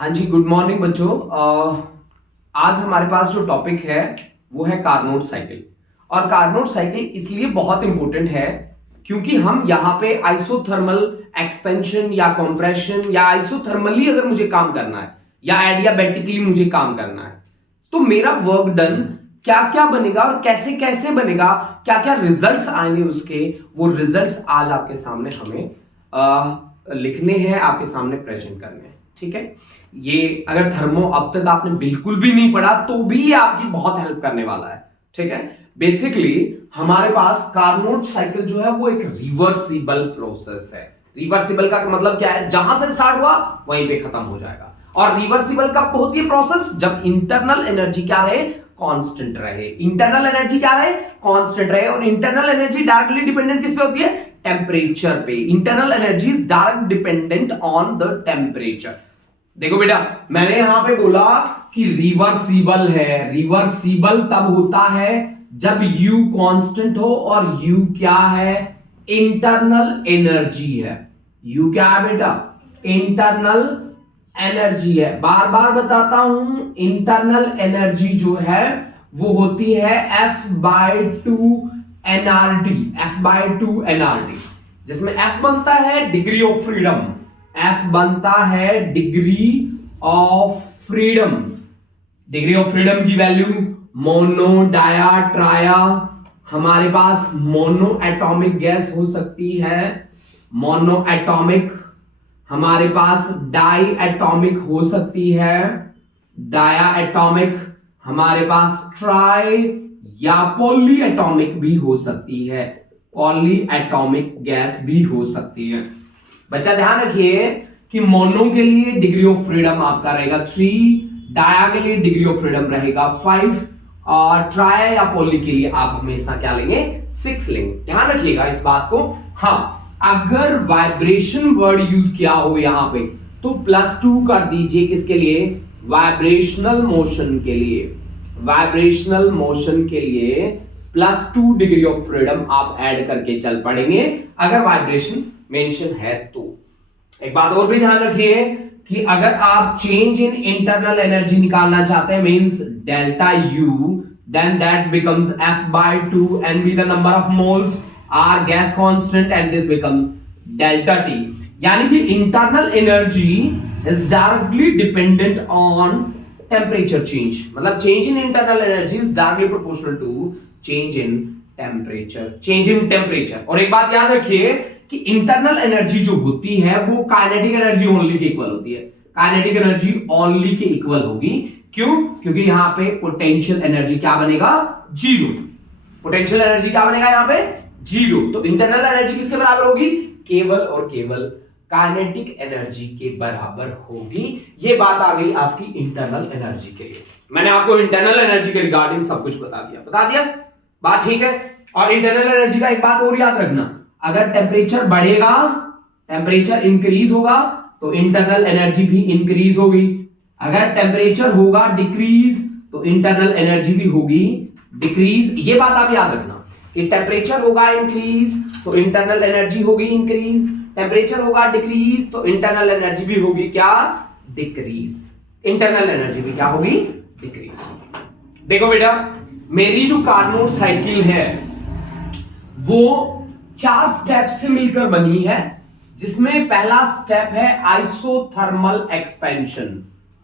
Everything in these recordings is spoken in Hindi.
हाँ जी, गुड मॉर्निंग बच्चों। आज हमारे पास जो टॉपिक है वो है कार्नोट साइकिल। और कार्नोट साइकिल इसलिए बहुत इंपॉर्टेंट है क्योंकि हम यहाँ पे आइसोथर्मल एक्सपेंशन या कंप्रेशन या आइसोथर्मली अगर मुझे काम करना है या एडियाबैटिकली मुझे काम करना है तो मेरा वर्क डन क्या क्या बनेगा और कैसे कैसे बनेगा, क्या क्या रिजल्ट्स आएंगे उसके, वो रिजल्ट्स आज आपके सामने हमें लिखने हैं, आपके सामने प्रेजेंट करने हैं। ठीक है, ये अगर थर्मो अब तक आपने बिल्कुल भी नहीं पढ़ा तो भी ये आपकी बहुत हेल्प करने वाला है। ठीक है, बेसिकली हमारे पास कार्नोट साइकिल जो है वो एक रिवर्सिबल प्रोसेस है। रिवर्सिबल का मतलब क्या है? जहां से स्टार्ट हुआ वहीं पे खत्म हो जाएगा। और रिवर्सिबल कब होती है प्रोसेस? जब इंटरनल एनर्जी क्या रहे? कांस्टेंट रहे। इंटरनल एनर्जी क्या रहे? कांस्टेंट रहे। और इंटरनल एनर्जी डायरेक्टली डिपेंडेंट किस पे होती है? टेम्परेचर पे। Internal energy is direct dependent on the temperature. देखो बेटा, मैंने यहां पे बोला कि रिवर्सिबल है। रिवर्सिबल तब होता है जब U कांस्टेंट हो और U क्या है? इंटरनल एनर्जी है। U क्या है बेटा? इंटरनल एनर्जी है। बार बार बताता हूं, इंटरनल एनर्जी जो है वो होती है F/2 nRT। F/2 nRT, जिसमें F बनता है डिग्री ऑफ फ्रीडम। F बनता है degree of freedom. Degree of freedom की वैल्यू मोनो, डाया, ट्राया। हमारे पास मोनो एटॉमिक गैस हो सकती है, मोनो एटॉमिक। हमारे पास डाई एटॉमिक हो सकती है, डाया एटॉमिक। हमारे पास ट्राई या पॉली एटॉमिक भी हो सकती है, पॉली एटॉमिक गैस भी हो सकती है। बच्चा ध्यान रखिए कि मोनो के लिए डिग्री ऑफ फ्रीडम आपका रहेगा 3, डाया के लिए डिग्री ऑफ फ्रीडम रहेगा 5 और ट्राई या पॉली के लिए आप हमेशा क्या लेंगे? 6 लेंगे। ध्यान रखिएगा इस बात को। हाँ, अगर वाइब्रेशन वर्ड यूज किया हो यहां पे तो +2 कर दीजिए। किसके लिए? वाइब्रेशनल मोशन के लिए। वाइब्रेशनल मोशन के लिए +2 डिग्री ऑफ फ्रीडम आप ऐड करके चल पड़ेंगे अगर वाइब्रेशन मेंशन है तो। एक बात और भी ध्यान रखिए कि अगर आप चेंज इन इंटरनल एनर्जी निकालना चाहते हैं means delta U, then that becomes F/2 and be the number of moles are gas constant and this becomes delta T। यानी कि internal energy is directly dependent on temperature change। मतलब change in internal energy is directly proportional to change in temperature। change in temperature। और एक बात याद रखिए कि इंटरनल एनर्जी जो होती है वो काइनेटिक एनर्जी ओनली के इक्वल होती है। काइनेटिक एनर्जी ओनली के इक्वल होगी। क्यों? क्योंकि यहां पे पोटेंशियल एनर्जी क्या बनेगा? 0। पोटेंशियल एनर्जी क्या बनेगा यहां पे? 0। तो इंटरनल एनर्जी किसके बराबर होगी? केवल और केवल काइनेटिक एनर्जी के बराबर होगी। ये बात आ गई आपकी इंटरनल एनर्जी के लिए। मैंने आपको इंटरनल एनर्जी के रिगार्डिंग सब कुछ बता दिया। बात ठीक है। और इंटरनल एनर्जी का एक बात और याद रखना, अगर टेम्परेचर बढ़ेगा, टेम्परेचर इंक्रीज होगा तो इंटरनल एनर्जी भी इंक्रीज होगी। अगर टेम्परेचर होगा डिक्रीज तो इंटरनल एनर्जी भी होगी डिक्रीज। ये बात आप याद रखना कि टेम्परेचर होगा इंक्रीज तो इंटरनल एनर्जी होगी इंक्रीज, टेम्परेचर होगा डिक्रीज तो इंटरनल एनर्जी भी होगी क्या? डिक्रीज। इंटरनल एनर्जी भी क्या होगी? डिक्रीज। देखो बेटा, मेरी जो कार्नोट साइकिल है वो 4 स्टेप से मिलकर बनी है, जिसमें पहला स्टेप है isothermal expansion.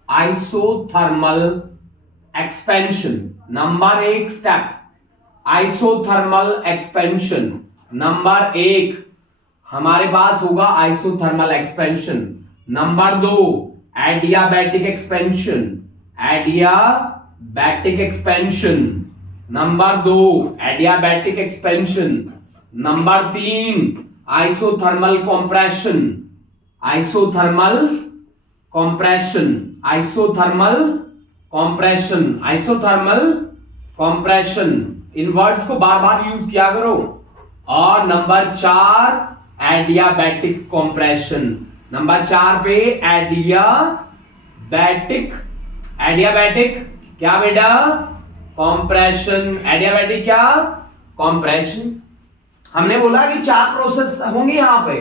Isothermal expansion number 1 स्टेप। आइसोथर्मल एक्सपेंशन नंबर 1 हमारे पास होगा isothermal expansion. Number 2 adiabatic expansion. Adiabatic expansion number 2 adiabatic expansion. Number 3 isothermal compression. Isothermal compression. Isothermal compression. Isothermal compression. इन वर्ड्स को बार बार यूज किया करो। और नंबर 4 एडियाबैटिक कंप्रेशन। नंबर 4 पे एडियाबैटिक क्या बेटा? कंप्रेशन। एडियाबैटिक क्या? कंप्रेशन। हमने बोला कि 4 प्रोसेस होंगे यहां पे।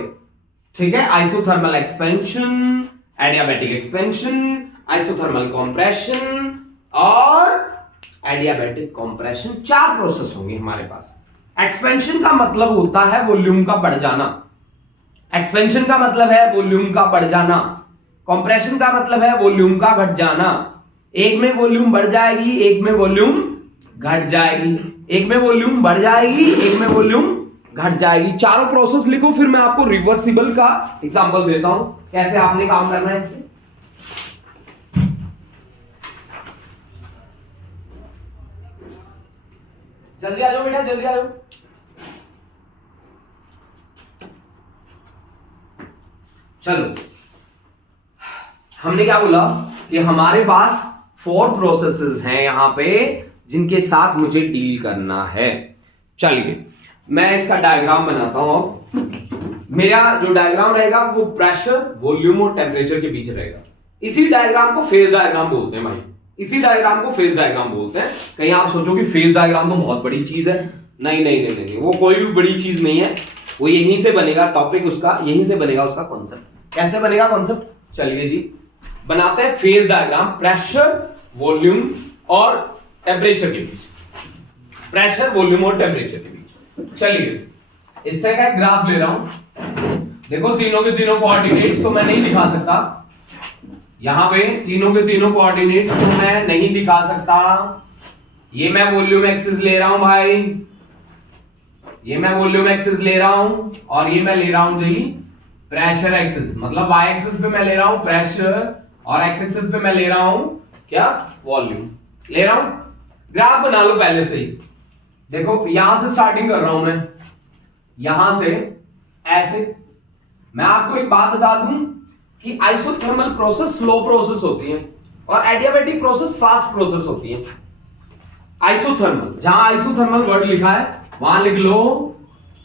ठीक है, isothermal expansion, adiabatic expansion, isothermal compression और एडियाबैटिक कंप्रेशन। 4 प्रोसेस होंगे हमारे पास। एक्सपेंशन का मतलब होता है वॉल्यूम का बढ़ जाना, एक्सपेंशन का मतलब है वॉल्यूम का बढ़ जाना, कंप्रेशन का मतलब है वॉल्यूम का घट जाना। एक में वॉल्यूम बढ़ जाएगी, एक में वॉल्यूम घट जाएगी, एक में वॉल्यूम बढ़ जाएगी, एक में वॉल्यूम घट जाएगी। चारों प्रोसेस लिखो, फिर मैं आपको रिवर्सिबल का एग्जांपल देता हूं कैसे आपने काम करना है इसमें। जल्दी आ जाओ बेटा, जल्दी आ जाओ। चलो, हमने क्या बोला कि हमारे पास 4 प्रोसेसेस हैं यहां पे जिनके साथ मुझे डील करना है। चलिए मैं इसका डायग्राम बनाता हूं। मेरा जो डायग्राम रहेगा वो प्रेशर, वॉल्यूम और टेम्परेचर के बीच रहेगा। इसी डायग्राम को फेज डायग्राम बोलते हैं भाई, इसी डायग्राम को फेज डायग्राम बोलते हैं। कहीं आप सोचो कि फेज डायग्राम तो बहुत बड़ी चीज है, नहीं नहीं नहीं नहीं, नहीं। वो कोई भी बड़ी चीज नहीं है, वो यहीं से बनेगा टॉपिक उसका, यहीं से बनेगा उसका कॉन्सेप्ट। कैसे बनेगा कॉन्सेप्ट? चलिए जी बनाते हैं फेज डायग्राम प्रेशर, वॉल्यूम और टेम्परेचर के बीच, प्रेशर, वॉल्यूम और टेम्परेचर के बीच। चलिए इससे का ग्राफ ले रहा हूं। देखो तीनों के तीनों कोऑर्डिनेट्स तो मैं नहीं दिखा सकता, यहां पे तीनों के तीनों कोऑर्डिनेट्स तो मैं नहीं दिखा सकता। ये मैं वॉल्यूम एक्सिस ले रहा हूं भाई, ये मैं वॉल्यूम एक्सिस ले रहा हूं और ये मैं ले रहा हूं जी प्रेशर एक्सिस। मतलब वाई एक्सिस पे मैं ले रहा हूं प्रेशर और एक्स एक्सिस पे मैं ले रहा हूं क्या? वॉल्यूम ले रहा हूं। ग्राफ बना लो पहले से ही। देखो यहां से स्टार्टिंग कर रहा हूं मैं, यहां से ऐसे। मैं आपको एक बात बता दूं कि आइसोथर्मल प्रोसेस स्लो प्रोसेस होती है और एडियाबैटिक प्रोसेस फास्ट प्रोसेस होती है। आइसोथर्मल, जहां आइसोथर्मल वर्ड लिखा है वहां लिख लो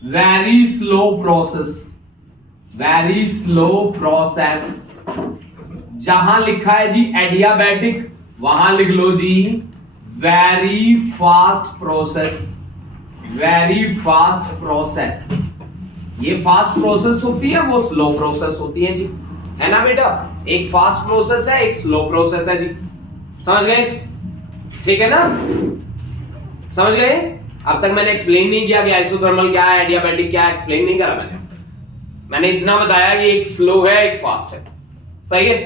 very slow process, very slow process. जहां लिखा है जी एडियाबैटिक वहां लिख लो जी very fast process, very fast process. ये फास्ट प्रोसेस होती है, वो स्लो प्रोसेस होती है जी, है ना बेटा? एक फास्ट प्रोसेस है, एक स्लो प्रोसेस है जी। समझ गए? ठीक है ना? समझ गए? अब तक मैंने एक्सप्लेन नहीं किया कि आइसोथर्मल क्या है, एडियाबैटिक क्या है, एक्सप्लेन नहीं करा मैंने इतना बताया कि एक स्लो है एक फास्ट है। सही है?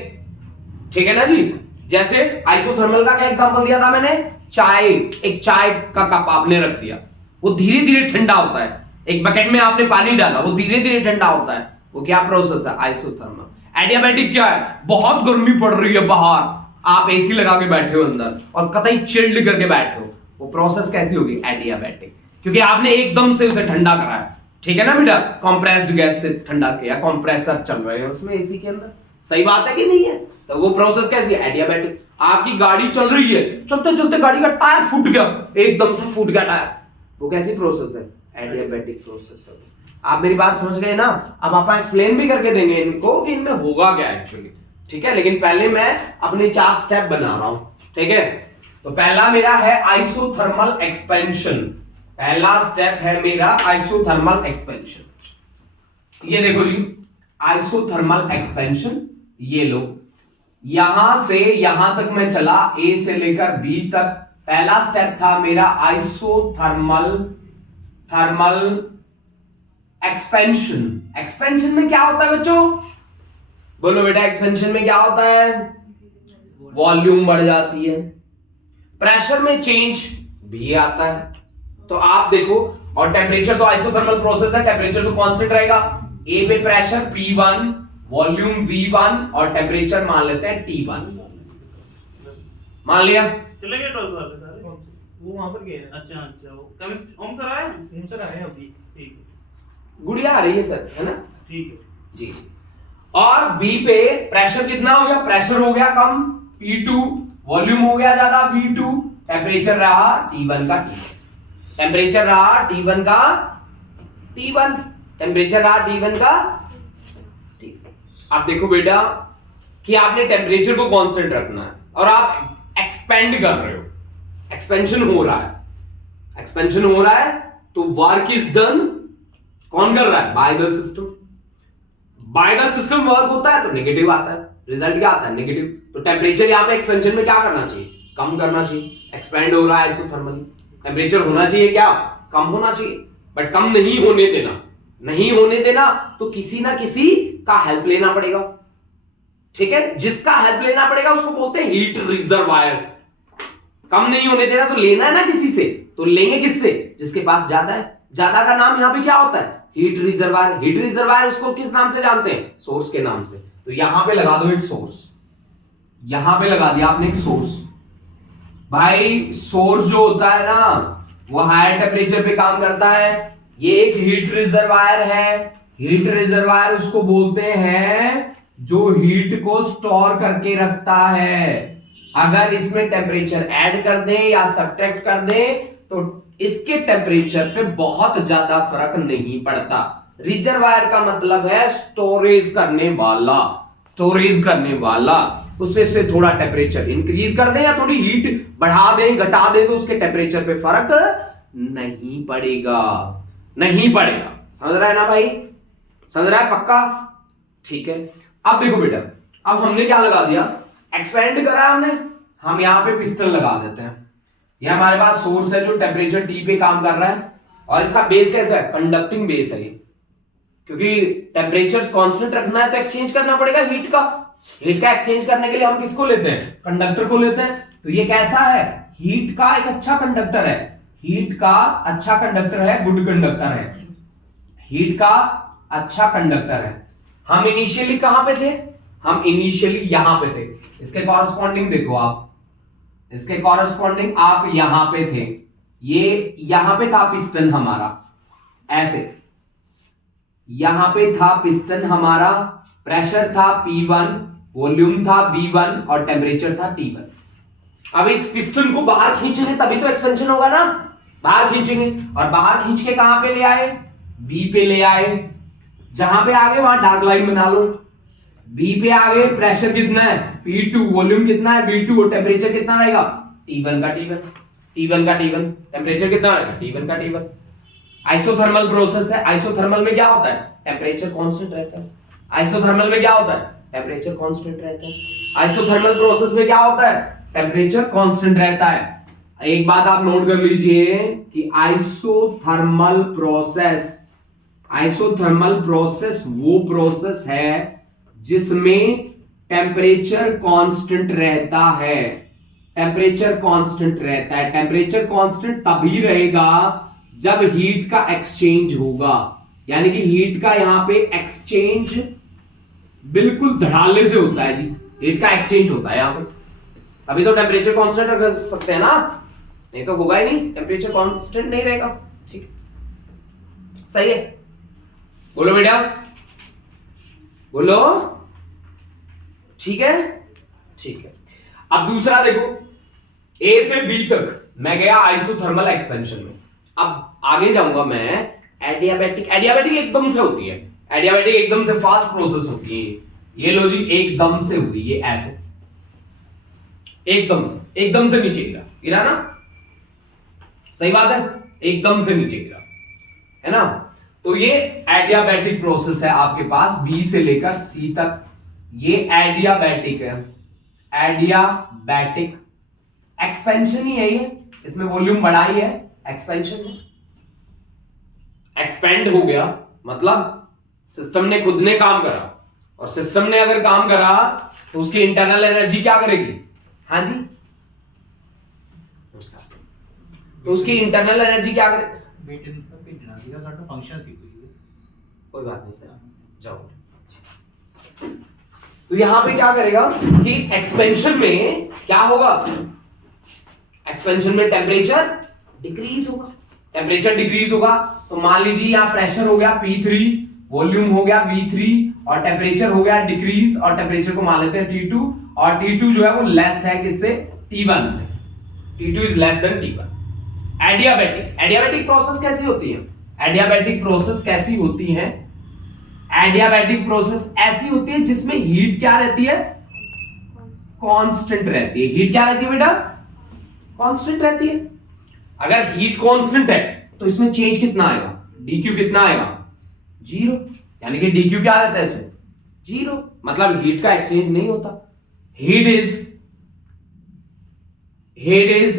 ठीक है ना जी? जैसे आइसोथर्मल का क्या एग्जांपल दिया था मैंने? चाय, एक चाय का कप आपने रख दिया, वो धीरे धीरे ठंडा होता है। एक बकेट में आपने पानी डाला, वो धीरे धीरे ठंडा होता है। वो क्या प्रोसेस है? आइसोथर्मल। एडियाबैटिक क्या है? बहुत गर्मी पड़ रही है बाहर, आप एसी लगा के बैठे हो अंदर और कतई चिल्ड करके बैठे हो, वो प्रोसेस कैसी होगी? एडियाबैटिक, क्योंकि आपने एकदम से उसे ठंडा कराया। ठीक है ना बेटा? कंप्रेस्ड गैस से ठंडा किया, कंप्रेसर चल रहे हैं उसमें एसी के अंदर। सही बात है कि नहीं है? तो वो प्रोसेस कैसी है? एडियाबैटिक। आपकी गाड़ी चल रही है, चलते चलते गाड़ी का टायर फूट गया, एकदम से फूट गया टायर, वो कैसी प्रोसेस है? एडियाबैटिक प्रोसेस है। आप मेरी बात समझ गए ना? अब आप एक्सप्लेन भी करके देंगे इनको कि इनमें होगा क्या एक्चुअली। ठीक है, लेकिन पहले मैं अपने 4 स्टेप बना रहा हूं। ठीक है, तो पहला मेरा है आइसोथर्मल एक्सपेंशन। पहला स्टेप है मेरा आइसोथर्मल एक्सपेंशन। ये देखो जी आइसोथर्मल एक्सपेंशन, ये लो, यहां से यहां तक मैं चला, ए से लेकर बी तक। पहला स्टेप था मेरा थर्मल एक्सपेंशन। एक्सपेंशन में क्या होता है बच्चों? बोलो बेटा, एक्सपेंशन में क्या होता है? वॉल्यूम बढ़ जाती है। प्रेशर में चेंज भी आता है। तो आप देखो, और टेम्परेचर तो आइसोथर्मल प्रोसेस है, टेम्परेचर तो कांस्टेंट रहेगा। ए पे प्रेशर P1, वॉल्यूम V1 और टेम्परेचर मान लेते हैं T1। मान लिया? चले गए 12th वाले सारे? वो वहां पर गए। अच्छा अच्छा, वो केमिस्ट ओम सर आए? ओम सर आए अभी। ठीक है, गुड़िया आ रही है सर, है ना? ठीक है जी। और बी पे प्रेशर कितना हो गया? प्रेशर हो गया कम P2, वॉल्यूम हो गया ज्यादा V2, टेम्परेचर रहा T1 का T1, टेम्परेचर रहा T1 का T1, टेम्परेचर रहा T1 का T1। आप देखो बेटा कि आपने टेम्परेचर को कांस्टेंट रखना है और आप एक्सपेंड कर रहे हो, एक्सपेंशन हो रहा है, एक्सपेंशन हो रहा है, तो वर्क इज डन कौन कर रहा है? By the system. By the system work होता है तो नेगेटिव आता है, रिजल्ट क्या आता है? नेगेटिव। तो टेम्परेचर यहाँ पे एक्सपेंशन में क्या करना चाहिए? कम करना चाहिए। एक्सपेंड हो रहा है आइसोथर्मली, टेम्परेचर होना चाहिए क्या? कम होना चाहिए। बट कम नहीं होने देना, नहीं होने देना तो किसी ना किसी का हेल्प लेना पड़ेगा। ठीक है, जिसका हेल्प लेना पड़ेगा उसको बोलते हैं हीट रिजर्वायर। कम नहीं होने देना तो लेना है ना किसी से, तो लेंगे किससे? जिसके पास ज्यादा है। ज्यादा का नाम यहां पे क्या होता है? Heat reservoir. हीट रिजर्वायर उसको किस नाम से जानते हैं? सोर्स के नाम से। तो यहां पे लगा दो एक सोर्स, यहां पे लगा दिया आपने एक सोर्स। भाई सोर्स जो होता है ना वो हायर टेम्परेचर पे काम करता है। ये एक हीट रिजर्वायर है। हीट रिजर्वायर उसको बोलते हैं जो हीट को स्टोर करके रखता है। अगर इसमें टेम्परेचर ऐड कर दें या सब्ट्रैक्ट कर दें तो इसके टेम्परेचर पे बहुत ज्यादा फर्क नहीं पड़ता। रिजर्वायर का मतलब है स्टोरेज करने वाला, स्टोरेज करने वाला। उसमें से थोड़ा टेम्परेचर इंक्रीज कर दें या थोड़ी हीट बढ़ा दें, घटा दें तो उसके टेम्परेचर पे फर्क नहीं पड़ेगा, नहीं पड़ेगा। समझ रहा है ना भाई? समझ रहा है पक्का? ठीक है। अब देखो बेटा, अब हमने क्या लगा दिया? एक्सपेंड करा हमने। हम यहां पे पिस्टन लगा देते हैं। ये हमारे पास सोर्स है जो टेम्परेचर T पे काम कर रहा है और इसका बेस कैसा है? कंडक्टिंग बेस है ये। क्योंकि टेम्परेचर कांस्टेंट रखना है तो एक्सचेंज करना पड़ेगा हीट का। हीट का एक्सचेंज करने के लिए हम किसको लेते हैं? कंडक्टर को लेते हैं। तो ये कैसा है? हीट का एक अच्छा कंडक्टर है। हीट का अच्छा कंडक्टर है, गुड कंडक्टर है। हीट का अच्छा कंडक्टर है। हम इनिशियली कहां पे थे? हम इनिशियली यहां पे थे। इसके कॉरस्पॉन्डिंग देखो आप, इसके कॉरस्पॉन्डिंग आप यहां पे थे। ये यहां पे था पिस्टन हमारा, ऐसे यहां पे था पिस्टन हमारा। प्रेशर था P1, वॉल्यूम था V1 और टेम्परेचर था T1। अब इस पिस्टन को बाहर खींचेंगे तभी तो एक्सपेंशन होगा ना। बाहर खींचेंगे और बाहर खींच के कहां पे ले आए? B पे ले आए। जहां पे आगे वहां डार्क लाइन बना लो। B पे आगे प्रेशर कितना है? P2, वॉल्यूम कितना है? V2 और टेम्परेचर कितना रहेगा? T1 का T1, T1 का T1। टेम्परेचर कितना रहेगा? T1 का T1। आइसोथर्मल प्रोसेस है। आइसोथर्मल में क्या होता है? टेम्परेचर कांस्टेंट रहता है। आइसोथर्मल में क्या होता है? टेम्परेचर कांस्टेंट रहता है। आइसोथर्मल प्रोसेस में क्या होता है? टेम्परेचर कांस्टेंट रहता है। एक बात आप नोट कर लीजिए कि आइसोथर्मल प्रोसेस वो प्रोसेस है जिसमें टेम्परेचर कांस्टेंट रहता है। टेम्परेचर कांस्टेंट रहता है। टेम्परेचर कांस्टेंट तभी रहेगा जब हीट का एक्सचेंज होगा। यानी कि हीट का यहां पे एक्सचेंज बिल्कुल धड़ाले से होता है जी। हीट का एक्सचेंज होता है यहां पे, तभी तो टेम्परेचर कांस्टेंट रख सकते हैं ना, नहीं तो होगा ही नहीं। टेम्परेचर कांस्टेंट नहीं रहेगा। ठीक है, सही है। बोलो बेटा, बोलो। ठीक है, ठीक है। अब दूसरा देखो, A से B तक मैं गया आइसोथर्मल एक्सपेंशन में। अब आगे जाऊंगा मैं एडियाबैटिक। एडियाबैटिक एकदम से होती है, एडियाबैटिक एकदम से फास्ट प्रोसेस होती है। ये लो जी, एकदम से हुई ये, ऐसे एकदम से नीचे गिरा ना, सही बात है, एकदम से नीचे गिरा है ना। तो ये एडियाबैटिक प्रोसेस है आपके पास B से लेकर C तक। ये एडियाबैटिक है, एडियाबैटिक एक्सपेंशन ही है ये। इसमें वॉल्यूम बढ़ाई है, एक्सपेंशन है। एक्सपेंड हो गया मतलब सिस्टम ने खुद ने काम करा, और सिस्टम ने अगर काम करा तो उसकी इंटरनल एनर्जी क्या करेगी? हाँ जी, तो उसकी इंटरनल एनर्जी क्या करेगी? कोई बात नहीं सर, जाओ। तो यहां पे क्या करेगा कि एक्सपेंशन में क्या होगा? एक्सपेंशन में टेम्परेचर डिक्रीज होगा। टेम्परेचर डिक्रीज होगा तो मान लीजिए यहां प्रेशर हो गया P3, वॉल्यूम हो गया V3 और टेम्परेचर हो गया डिक्रीज, और टेम्परेचर को मान लेते हैं T2, और T2 जो है वो लेस है किससे? T1 से। T2 is less than T1। Adiabatic process कैसी होती है? एडियाबैटिक प्रोसेस कैसी होती है? एडियाबैटिक प्रोसेस ऐसी होती है जिसमें हीट क्या रहती है? कांस्टेंट रहती है। हीट क्या रहती है बेटा? कांस्टेंट रहती है। अगर हीट कांस्टेंट है तो इसमें चेंज कितना आएगा? dq कितना आएगा? 0। यानी कि dq क्या रहता है इसमें? जीरो, मतलब हीट का एक्सचेंज नहीं होता। हीट इज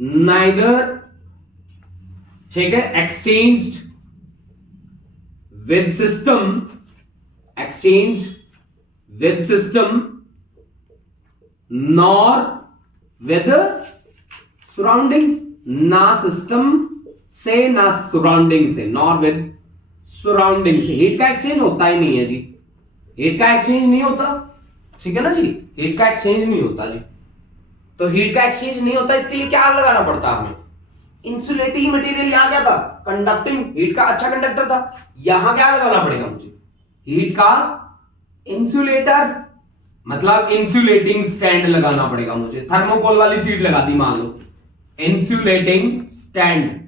नाइदर, ठीक है, exchanged with system, nor with surrounding, ना सिस्टम से ना सराउंडिंग से, नॉर विद सराउंडिंग से। हीट का एक्सचेंज होता ही नहीं है जी, हीट का एक्सचेंज नहीं होता, ठीक है ना जी, हीट का एक्सचेंज नहीं होता जी। तो हीट का एक्सचेंज नहीं होता, इसके लिए क्या लगाना पड़ता है हमें? Insulating material. यहां क्या था? कंडक्टिंग, हीट का अच्छा कंडक्टर था। यहां क्या लगाना पड़ेगा मुझे? हीट का इंसुलेटर, मतलब इंसुलेटिंग स्टैंड लगाना पड़ेगा मुझे। थर्मोकोल वाली सीट लगा दी मान लो, इंसुलेटिंग स्टैंड,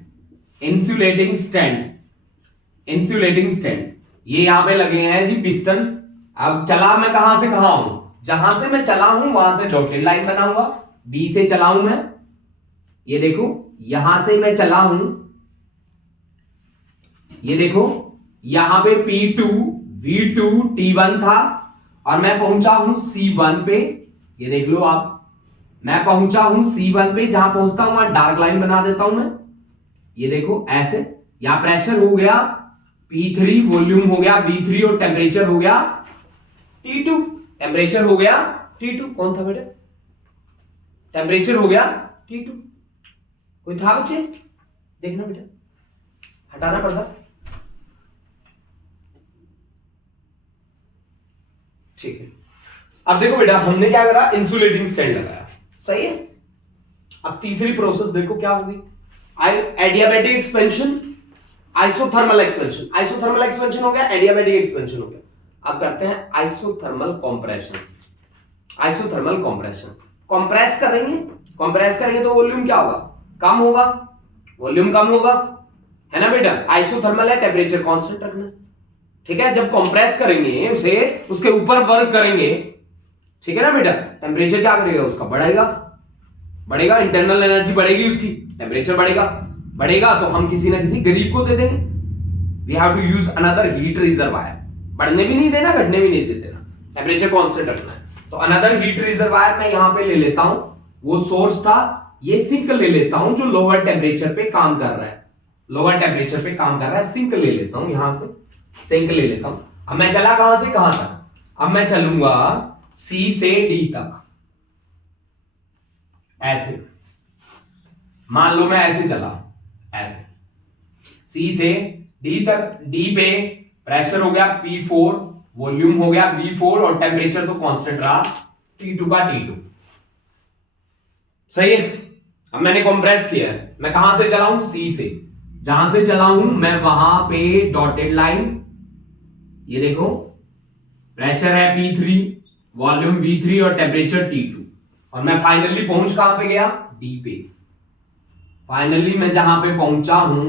ये यहां पे लगे हैं जी पिस्टन। अब चला मैं कहां से कहां हूं? जहां से मैं चला हूं वहां से डॉटेड लाइन बनाऊंगा, बी से चला हूं मैं, ये देखो यहां से मैं चला हूं, ये देखो यहां पे P2 V2 T1 था और मैं पहुंचा हूं C1 पे, ये देख लो आप, मैं पहुंचा हूं C1 पे। जहां पहुंचता हूं वहां डार्क लाइन बना देता हूं मैं, ये देखो ऐसे। यहां प्रेशर हो गया P3, वॉल्यूम हो गया V3 और टेम्परेचर हो गया T2, टेम्परेचर हो गया T2। कौन था बेटा? टेम्परेचर हो गया T2। कोई था बच्चे? देखना बेटा, हटाना पड़ता। ठीक है, अब देखो बेटा हमने क्या करा? इंसुलेटिंग स्टैंड लगाया, सही है। अब तीसरी प्रोसेस देखो क्या होगी? एडियाबैटिक एक्सपेंशन, आइसोथर्मल एक्सपेंशन हो गया, एडियाबैटिक एक्सपेंशन हो गया। अब करते हैं आइसोथर्मल कंप्रेशन। कंप्रेस करेंगे तो वॉल्यूम क्या होगा? कम होगा, वॉल्यूम कम होगा, है ना बेटा। आइसोथर्मल है, टेम्परेचर कांस्टेंट रखना है, ठीक है। जब कंप्रेस करेंगे उसे, उसके ऊपर वर्क करेंगे, ठीक है ना बेटा, टेम्परेचर क्या करेगा? उसका बढ़ेगा, इंटरनल एनर्जी बढ़ेगी, उसकी टेम्परेचर बढ़ेगा तो हम किसी ना किसी गरीब को दे देंगे। We have to use another heat reservoir, बढ़ने भी नहीं देना, घटने भी नहीं देना, टेम्परेचर कांस्टेंट रखना है। तो अनदर हीट रिजर्वायर मैं यहां पे ले लेता हूं, वो सोर्स था, ये सिंक ले लेता हूं जो लोअर टेम्परेचर पे काम कर रहा है, सिंक ले लेता हूं, यहां से सिंक ले लेता हूं। अब मैं चला कहां से कहां तक? अब मैं चलूंगा C से D तक, ऐसे मान लो मैं ऐसे चला, ऐसे C से D तक। D पे प्रेशर हो गया P4, वॉल्यूम हो गया V4 और टेम्परेचर तो कांस्टेंट रहा T2 का T2, सही है। अब मैंने कंप्रेस किया है, मैं कहां से चला हूं? C से। जहां से चला हूं मैं वहां पे डॉटेड लाइन, ये देखो प्रेशर है P3, वॉल्यूम V3 और टेम्परेचर T2, और मैं फाइनली पहुंच कहां पे गया? D पे। फाइनली मैं जहां पे पहुंचा हूं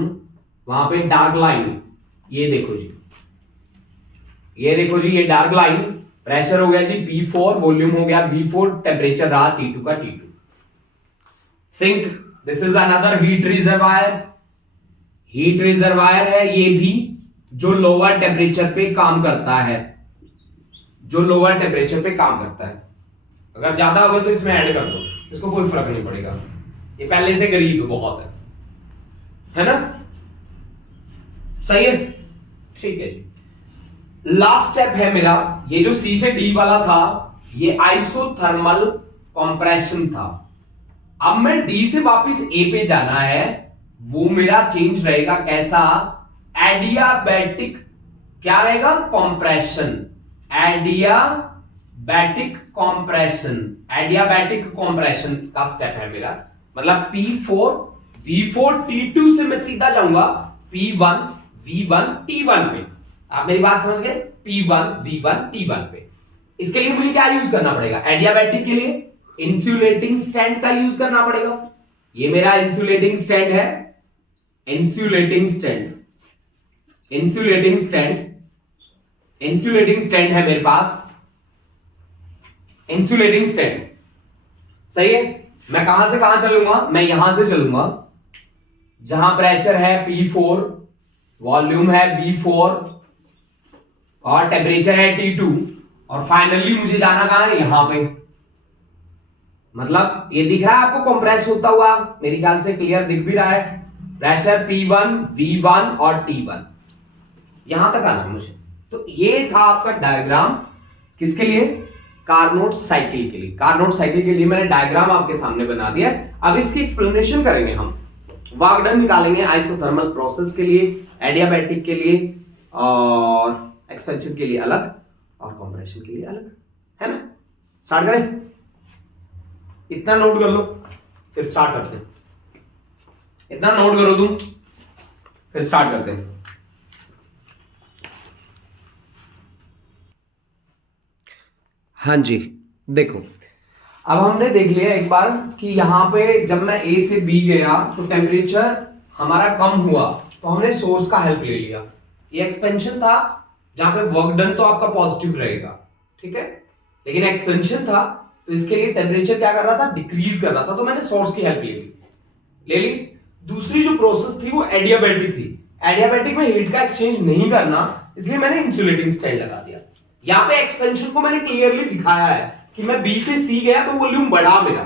वहां पे डार्क लाइन, ये देखो जी, ये डार्क लाइन, प्रेशर हो गया जी P4, वॉल्यूम हो गया V4, टेम्परेचर रहा T2 का T2। Sink, this is another heat reservoir है ये भी, जो लोअर टेम्परेचर पे काम करता है, अगर ज्यादा होगा तो इसमें ऐड कर दो, इसको कोई फर्क नहीं पड़ेगा, ये पहले से गरीब बहुत है ना, सही है, ठीक है जी। लास्ट स्टेप है मेरा, ये जो C से D वाला था ये आइसोथर्मल कंप्रेशन था। अब मैं D से वापस A पे जाना है, वो मेरा चेंज रहेगा कैसा? एडियाबैटिक, क्या रहेगा? कंप्रेशन, एडियाबैटिक कंप्रेशन का स्टेप है मेरा। मतलब P4 V4 T2 से मैं सीधा जाऊंगा P1 V1 T1 पे। आप मेरी बात समझ गए? P1 V1 T1 पे। इसके लिए मुझे क्या यूज करना पड़ेगा? एडियाबैटिक के लिए इंसुलेटिंग स्टैंड का यूज करना पड़ेगा। ये मेरा इंसुलेटिंग स्टैंड है, इंसुलेटिंग स्टैंड है मेरे पास, इंसुलेटिंग स्टैंड, सही है। मैं कहां से कहां चलूंगा? मैं यहां से चलूंगा जहां प्रेशर है P4, वॉल्यूम है V4, और टेम्परेचर है T2 और फाइनली मुझे जाना कहां है, यहां पे। मतलब ये दिख रहा है आपको कंप्रेस होता हुआ, मेरे ख्याल से क्लियर दिख भी रहा है। प्रेशर P1, V1 और T1, यहां तक आना है मुझे। तो ये था आपका डायग्राम, किसके लिए, कार्नोट साइकिल के लिए। कार्नोट साइकिल के लिए मैंने डायग्राम आपके सामने बना दिया। अब इसकी एक्सप्लेनेशन करेंगे हम, वर्क डन निकालेंगे आइसोथर्मल प्रोसेस के लिए, एडियाबैटिक के लिए और एक्सपेंशन के लिए अलग और कंप्रेशन के लिए अलग, है ना। स्टार्ट करें, इतना नोट कर लो फिर स्टार्ट करते हैं। इतना नोट करो तुम, फिर स्टार्ट करते हैं। हाँ जी, देखो अब हमने देख लिया एक बार कि यहां पे जब मैं ए से बी गया तो टेम्परेचर हमारा कम हुआ, तो हमने सोर्स का हेल्प ले लिया। ये एक्सपेंशन था जहां पे वर्क डन तो आपका पॉजिटिव रहेगा, ठीक है, लेकिन एक्सपेंशन था तो इसके लिए टेम्परेचर क्या कर रहा था, डिक्रीज कर रहा था, तो मैंने सोर्स की हेल्प ले ली। दूसरी जो प्रोसेस थी वो एडियाबैटिक थी। एडियाबैटिक में हीट का एक्सचेंज नहीं करना, इसलिए मैंने इंसुलेटिंग स्टाइल लगा दिया। यहाँ पे एक्सपेंशन को मैंने क्लियरली दिखाया है कि मैं बी से सी गया तो वॉल्यूम बढ़ा मेरा,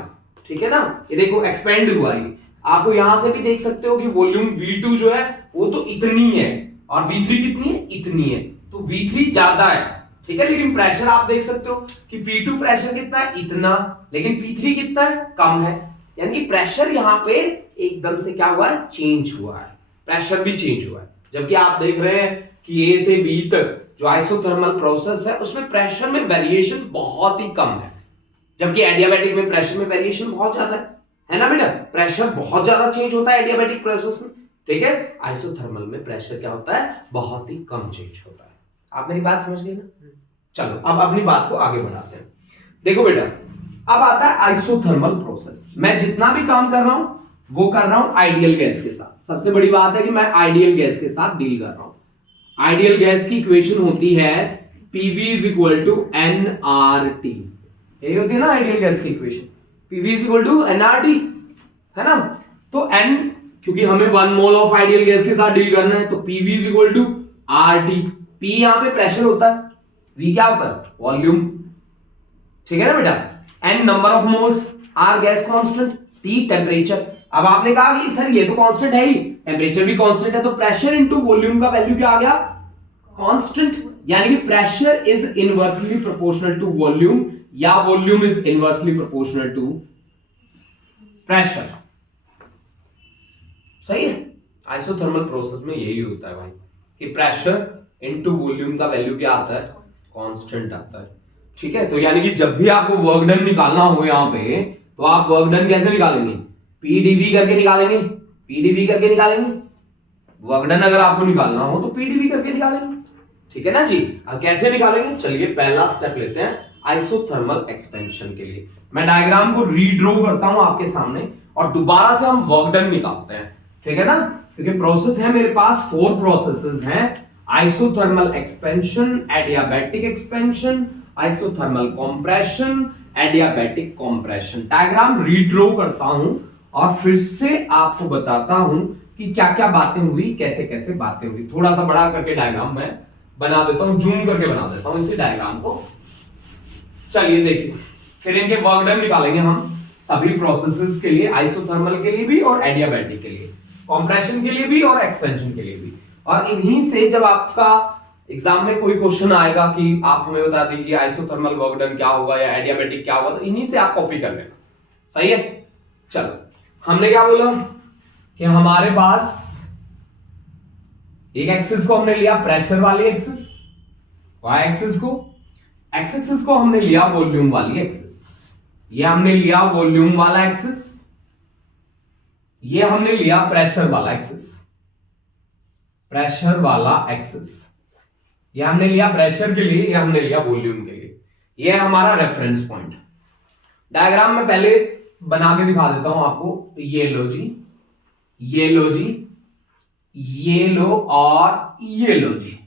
ठीक है ना। ये देखो एक्सपेंड हुआ है, आपको यहां से भी देख सकते हो कि वॉल्यूम V2 जो है वो तो इतनी है और V3 कितनी है, इतनी है, तो V3 ज्यादा है, ठीक है। लेकिन प्रेशर आप देख सकते हो कि P2 प्रेशर कितना है, इतना, लेकिन P3 कितना है, कम है। यानी कि प्रेशर यहाँ पे एकदम से क्या हुआ है, चेंज हुआ है, प्रेशर भी चेंज हुआ है। जबकि आप देख रहे हैं कि ए से बी तक जो आइसोथर्मल प्रोसेस है उसमें प्रेशर में वेरिएशन बहुत ही कम है, जबकि एडियाबैटिक में प्रेशर में वेरिएशन बहुत ज्यादा है ना बेटा। प्रेशर बहुत ज्यादा चेंज होता है एडियाबैटिक प्रोसेस में, ठीक है। आइसोथर्मल में प्रेशर क्या होता है, बहुत ही कम चेंज होता है। आप मेरी बात समझ गए ना। चलो अब अपनी बात को आगे बढ़ाते हैं। देखो बेटा, अब आता है आइसोथर्मल प्रोसेस। मैं जितना भी काम कर रहा हूं वो कर रहा हूं आइडियल गैस के साथ। सबसे बड़ी बात है कि मैं आइडियल गैस के साथ डील कर रहा हूं। आइडियल गैस की इक्वेशन होती है PV is equal to nRT। यही होती है ना आइडियल गैस की equation, PV is equal to nRT, है ना। तो n, क्योंकि हमें 1 मोल ऑफ आइडियल गैस के साथ डील करना है, तो PV is equal to RT। P यहां पे प्रेशर होता है, V क्या होता है, वॉल्यूम, ठीक है ना बेटा। n number of moles, R gas constant, T temperature. अब आपने कहा कि सर ये तो कांस्टेंट है ही, टेम्परेचर भी कांस्टेंट है, तो प्रेशर इनटू वॉल्यूम का वैल्यू क्या आ गया, कांस्टेंट। यानी कि pressure is inversely proportional to volume या volume is inversely proportional to pressure. सही है। आइसोथर्मल प्रोसेस में यही होता है भाई कि प्रेशर इनटू वॉल्यूम का वैल्यू क्या आता है, कांस्टेंट आता है, ठीक है। तो यानी कि जब भी आपको वर्क डन निकालना हो यहां पे, तो आप वर्क डन कैसे निकालेंगे, PdV करके निकालेंगे, PdV करके निकालेंगे। वर्क डन अगर आपको निकालना हो तो PdV करके निकालेंगे, ठीक है ना जी। अब कैसे निकालेंगे, चलिए पहला स्टेप लेते हैं आइसोथर्मल एक्सपेंशन के लिए। मैं डायग्राम को रीड्रॉ करता हूं आपके सामने और दोबारा से हम वर्क डन निकालते हैं, ठीक है ना। क्योंकि प्रोसेस है मेरे पास, 4 प्रोसेसेस हैं, isothermal expansion, adiabatic expansion, isothermal compression, adiabatic compression. Diagram redraw करता हूं और फिर से आपको बताता हूं कि क्या क्या बातें हुई, कैसे कैसे बातें हुई। थोड़ा सा बड़ा करके डायग्राम मैं बना देता हूं, जूम करके बना देता हूं इसी डायग्राम को। चलिए देखिए, फिर इनके वर्क डन निकालेंगे हम सभी प्रोसेसेस के लिए, आइसोथर्मल के लिए भी और एडियाबैटिक के लिए, कंप्रेशन के लिए भी और एक्सपेंशन के लिए भी। और इन्हीं से जब आपका एग्जाम में कोई क्वेश्चन आएगा कि आप हमें बता दीजिए आइसोथर्मल वर्क डन क्या होगा या एडियाबैटिक क्या होगा, तो इन्हीं से आप कॉपी कर लेना, सही है। चलो, हमने क्या बोला कि हमारे पास एक एक्सिस को हमने लिया प्रेशर वाली एक्सिस, वाई एक्सिस को, एक्स एक्सिस को हमने लिया वॉल्यूम वाली एक्सिस, ये हमने लिया वॉल्यूम वाला एक्सिस, ये हमने लिया प्रेशर वाला एक्सिस, प्रेशर वाला एक्सिस, ये हमने लिया प्रेशर के लिए, ये हमने लिया वॉल्यूम के लिए। ये है हमारा रेफरेंस पॉइंट। डायग्राम में पहले बना के दिखा देता हूं आपको। ये लो जी, ये लो जी, ये लो और ये लो जी,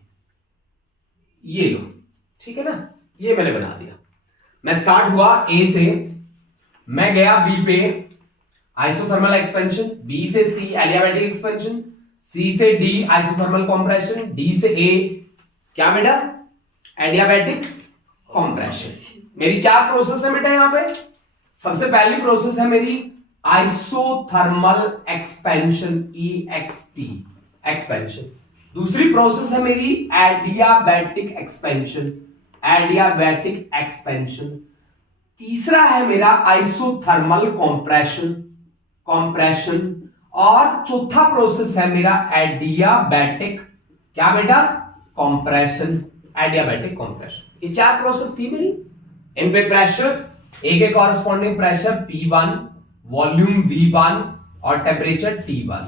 ये लो, ठीक है ना। ये मैंने बना दिया। मैं स्टार्ट हुआ ए से, मैं गया बी पे आइसोथर्मल एक्सपेंशन, बी से सी एडियाबैटिक एक्सपेंशन, सी से डी आइसोथर्मल कंप्रेशन, डी से ए क्या बेटा एडियाबैटिक कॉम्प्रेशन। मेरी 4 प्रोसेस है बेटा यहाँ पे। सबसे पहली प्रोसेस है मेरी आइसोथर्मल एक्सपेंशन, EXP एक्सपेंशन। दूसरी प्रोसेस है मेरी एडियाबैटिक एक्सपेंशन, एडियाबैटिक एक्सपेंशन। तीसरा है मेरा आइसोथर्मल कॉम्प्रेशन, कॉम्प्रेशन। और चौथा प्रोसेस है मेरा एडियाबैटिक, क्या बेटा, कॉम्प्रेशन, एडियाबैटिक कॉम्प्रेशन। ये 4 प्रोसेस थी मेरी। इन पे प्रेशर, ए के corresponding pressure P1, volume V1 और टेम्परेचर T1।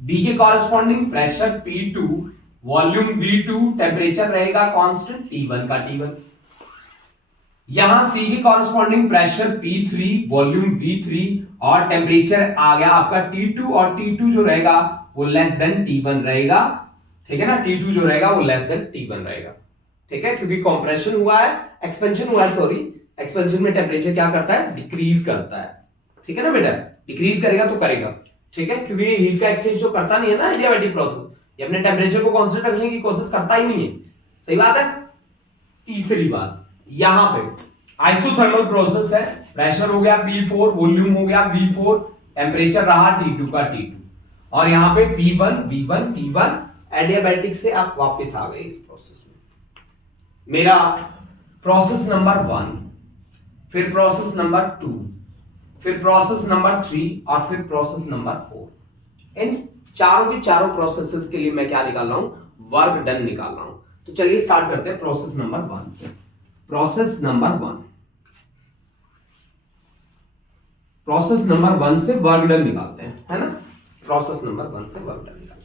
बी के corresponding pressure P2, volume V2, temperature रहेगा कांस्टेंट T1 का T1। यहां सी के corresponding pressure P3, volume V3 और टेम्परेचर आ गया आपका T2, और T2 जो रहेगा वो लेस देन T1 रहेगा, ठीक है ना। T2 जो रहेगा वो लेस देन T1 रहेगा, ठीक है, क्योंकि कंप्रेशन हुआ है, एक्सपेंशन हुआ है, सॉरी। एक्सपेंशन में टेम्परेचर क्या करता है, डिक्रीज करता है, ठीक है ना बेटा। डिक्रीज करेगा तो करेगा, ठीक है, क्योंकि ये हीट का एक्सचेंज जो करता नहीं है ना एडियाबैटिक प्रोसेस, ये अपने टेम्परेचर को कांस्टेंट रखने की कोशिश करता ही नहीं है, सही बात है। तीसरी बात, यहां पे आइसोथर्मल प्रोसेस है, प्रेशर हो गया P4, वॉल्यूम हो गया V4, टेम्परेचर रहा T2 का T2, और यहां पे P1, V1, T1। एडियाबैटिक से आप वापस आ गए इस प्रोसेस में। मेरा प्रोसेस नंबर 1, फिर प्रोसेस नंबर 2, फिर प्रोसेस नंबर 3 और फिर प्रोसेस नंबर 4। इन चारों के चारों प्रोसेसेस के लिए मैं क्या निकाल रहा हूं, वर्क डन निकाल रहा हूं। तो चलिए स्टार्ट करते हैं प्रोसेस नंबर 1 से। प्रोसेस नंबर 1, प्रोसेस नंबर 1 से वर्क डन निकालते हैं, है ना। प्रोसेस नंबर 1 से वर्क डन निकालते हैं।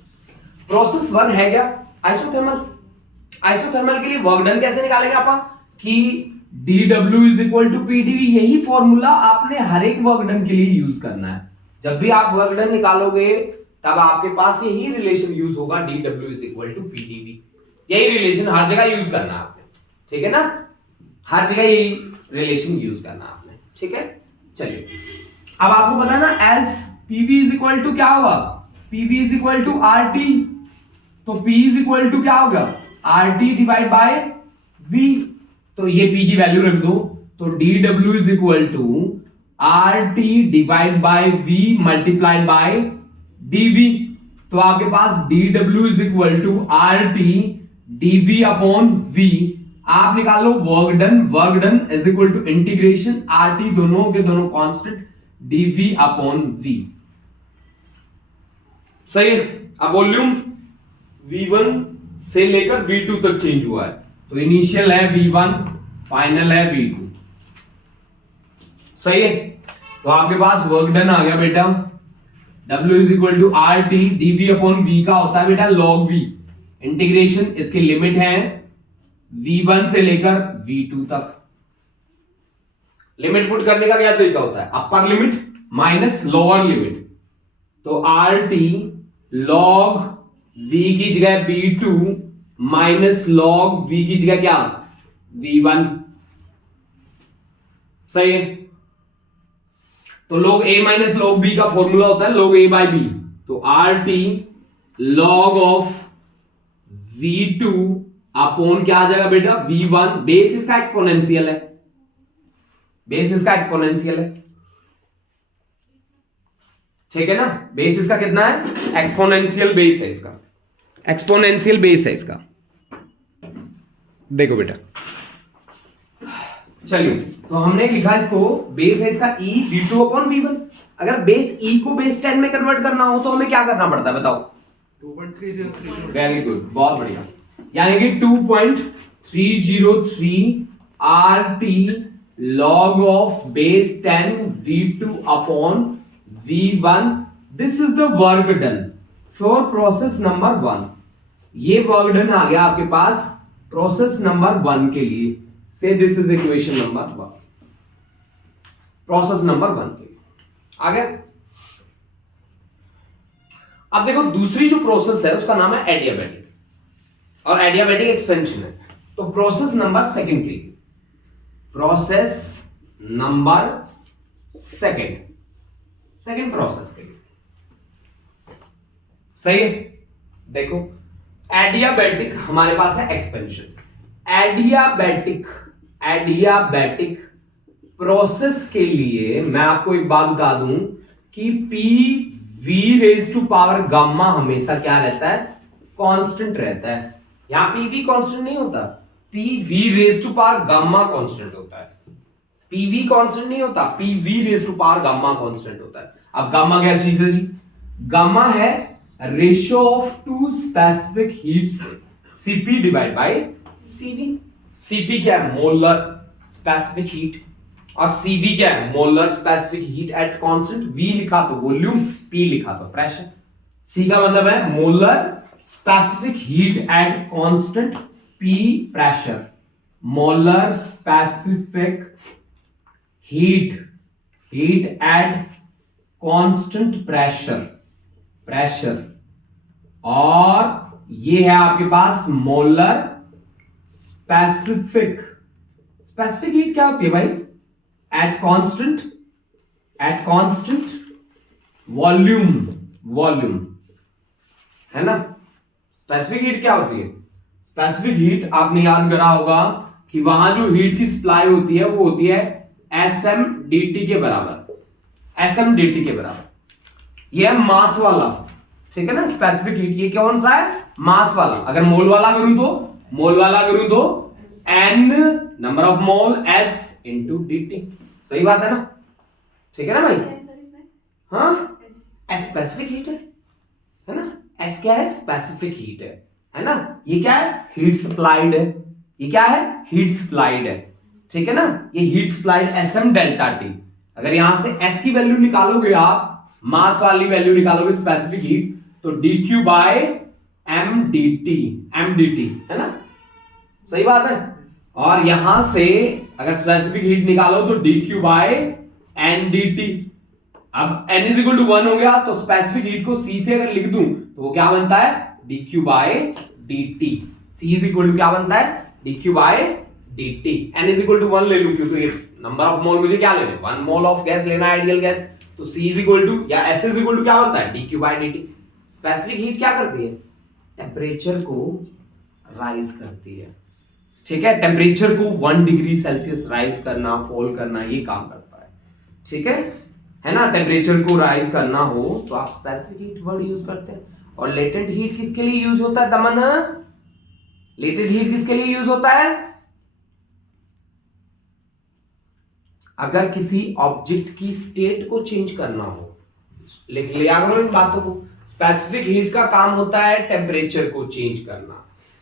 प्रोसेस 1 है क्या, आइसोथर्मल। आइसोथर्मल के लिए वर्क डन कैसे निकालेंगे आप, कि dW is equal to PdV। यही फॉर्मूला आपने हर एक वर्क डन के लिए यूज करना है। जब भी आप वर्क डन निकालोगे तब आपके पास यही रिलेशन यूज होगा, dW is equal to PdV। यही रिलेशन हर जगह यूज करना है आपने, ठीक है ना, हर जगह यही रिलेशन यूज करना है आपने, ठीक है। चलिए अब आपको पता है ना, as PV is equal to क्या होगा, PV is equal to RT। तो P इज इक्वल टू क्या होगा, RT डिवाइड बाय V। तो ये P की वैल्यू रख दो, तो dW is equal to RT divide by V multiplied by dV। तो आपके पास dW is equal to RT dV upon V। आप निकाल लो work done. Work done is equal to integration RT, दोनों के दोनों कांस्टेंट, dV अपॉन V। सही है। अब वॉल्यूम V1 से लेकर V2 तक चेंज हुआ है, तो इनिशियल है V1, फाइनल है V2, सही है। तो आपके पास वर्क डन आ गया बेटा, W is equal to RT dV upon V का होता है बेटा log V। इंटीग्रेशन, इसकी लिमिट है V1 से लेकर V2 तक। लिमिट पुट करने का क्या तरीका होता है, upper limit minus lower limit. तो RT log V की जगह V2 माइनस log V की जगह क्या, V1, सही है। तो log A minus log B का फॉर्मूला होता है log A बाय B। तो RT log of V2 upon क्या आ जाएगा बेटा, V1। बेस इसका एक्सपोनेंशियल है, बेस इसका एक्सपोनेंशियल है, ठीक है ना। बेस इसका कितना है, एक्सपोनेंशियल बेस है इसका, एक्सपोनेंशियल बेस है इसका। देखो बेटा, चलिए तो हमने लिखा इसको, बेस है इसका E V2 अपॉन V1। अगर बेस E को बेस 10 में कन्वर्ट करना हो तो हमें क्या करना पड़ता है बताओ, 2.303। वेरी गुड, बहुत बढ़िया। यानी कि 2.303 RT log of base 10 V2 upon V1। This is the work done for process number 1। ये वर्क डन आ गया आपके पास प्रोसेस नंबर 1 के लिए। से this is equation number 1 process number 1 के लिए आ गया। अब देखो दूसरी जो प्रोसेस है उसका नाम है एडियाबैटिक, और एडियाबैटिक एक्सपेंशन है। तो प्रोसेस नंबर 2 के लिए, प्रोसेस नंबर 2 प्रोसेस के लिए, सही है। देखो एडियाबैटिक हमारे पास है एक्सपेंशन, एडियाबैटिक प्रोसेस के लिए मैं आपको एक बात बता दूं कि P V raise to power gamma हमेशा क्या रहता है, कांस्टेंट रहता है। यहां पी वी कांस्टेंट नहीं होता, P V raise to power gamma constant होता है। पी वी कांस्टेंट नहीं होता, P V raise to power gamma constant होता है। अब गामा क्या चीज है जी? गामा है ratio of two specific heats CP divide by CV. CP क्या है? मोलर स्पेसिफिक हीट, और सीवी क्या है? Molar specific heat at constant. V लिखा तो वॉल्यूम, पी लिखा तो प्रेशर। सी का मतलब है molar specific heat at constant, P pressure. Molar specific heat at constant pressure. और ये है आपके पास मोलर स्पेसिफिक हीट क्या होती है भाई? एट कांस्टेंट वॉल्यूम, है ना। स्पेसिफिक हीट क्या होती है? स्पेसिफिक हीट आपने याद करा होगा कि वहां जो हीट की सप्लाई होती है वो होती है SMDT के बराबर। SMDT के बराबर ये है मास वाला, ठीक है ना। स्पेसिफिक हीट ये कौन सा है? मास वाला। अगर मोल वाला करूं तो N number of mole S into dt। सही बात है ना, ठीक है ना भाई? हाँ, S स्पेसिफिक हीट है ना। S क्या है? स्पेसिफिक हीट है ना। ये क्या है? हीट सप्लाइड है। ये क्या है? हीट सप्लाइड है, ठीक है ना। ये heat supplied SM delta T। अगर यहां से S की वैल्यू निकालोगे आप, मास वाली वैल्यू निकालोगे स्पेसिफिक हीट, तो dq बाय mdt है ना। सही बात है। और यहां से अगर स्पेसिफिक हीट निकालो तो dq बाय ndt। अब n इज इक्वल टू 1 हो गया तो स्पेसिफिक हीट को c से अगर लिख दूं तो वो क्या बनता है? dq bye dt। c is equal to क्या बनता है? dq bye dt। n is equal to 1 ले लूं क्योंकि नंबर ऑफ मोल मुझे क्या लेना है? 1 मोल ऑफ गैस लेना है, आइडियल गैस। तो c इज इक्वल टू या s इज इक्वल टू क्या बनता है? dq bye dt। Specific heat क्या करती है? टेम्परेचर को राइज करती है, ठीक है। टेम्परेचर को 1 डिग्री सेल्सियस राइज करना, फॉल करना, ये काम करता है, ठीक है ना। टेम्परेचर को राइज करना हो तो आप स्पेसिफिक हीट वर्ड यूज करते हैं। और लेटेंट हीट किसके लिए यूज होता है दमन? लेटेंट हीट किसके लिए यूज होता है? अगर किसी ऑब्जेक्ट की स्टेट को चेंज करना हो, लिख लिया करो इन बातों को। स्पेसिफिक हीट का काम होता है टेम्परेचर को चेंज करना,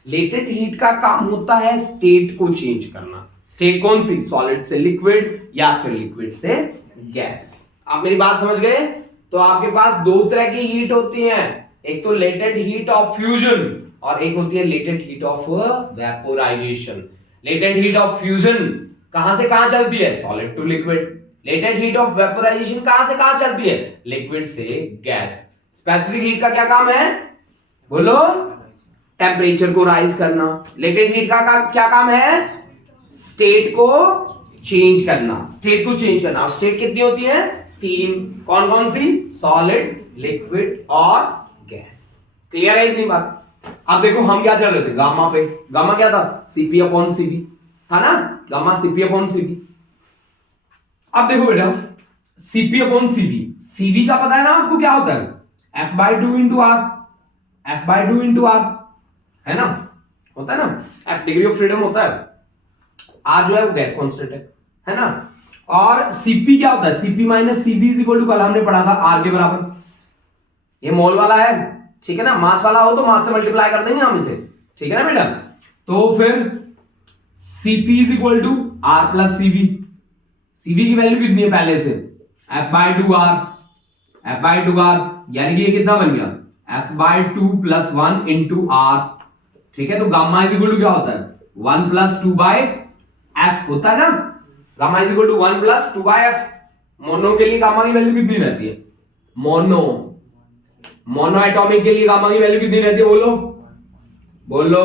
लेटेंट हीट का काम होता है स्टेट को चेंज करना। स्टेट कौन सी? सॉलिड से लिक्विड या फिर लिक्विड से गैस। आप मेरी बात समझ गए? तो आपके पास दो तरह की हीट होती हैं, एक तो लेटेंट हीट ऑफ फ्यूजन और एक होती है latent heat of vaporisation. Latent heat of fusion कहां से कहां चलती है? Solid to liquid. Latent heat of vaporisation कहां से कहां चलती है? लिक्विड से गैस। स्पेसिफिक हीट का क्या काम है? बोलो। टेम्परेचर को राइज करना। लेटेंट हीट का क्या काम है? स्टेट को चेंज करना। स्टेट को चेंज करना। और स्टेट कितनी होती है? 3। कौन कौन सी? सॉलिड, लिक्विड और गैस। क्लियर है इतनी बात? अब देखो हम क्या चल रहे थे गामा पे। गामा क्या था? Cp अपॉन Cv था ना। Gamma Cp upon Cv। अब देखो बेटा Cp अपॉन Cv, Cv का पता है ना आपको क्या होता है? F/2 into are. F/2 into are है ना, होता है ना। F डिग्री ऑफ फ्रीडम होता है, R जो है वो गैस कांस्टेंट है ना। और Cp क्या होता है? Cp minus Cv is equal to, कल हमने पढ़ा था R के बराबर। ये मोल वाला है, ठीक है ना। मास वाला हो तो मास से मल्टीप्लाई कर देंगे हम इसे, ठीक है ना बेटा। तो फिर Cp is equal to R plus Cv। Cv की वैल्यू कितनी है पहले से? F/2R। F/2R यानी कि ये कितना बन गया? F/2 प्लस 1 इंटू R, ठीक है। तो गामा इज इक्वल टू क्या होता है? 1 प्लस 2 बाय F होता है ना। Gamma is equal to 1 plus 2 by F। Mono के लिए गामा की वैल्यू कितनी रहती है? मोनो एटॉमिक के लिए गामा की वैल्यू कितनी रहती है? बोलो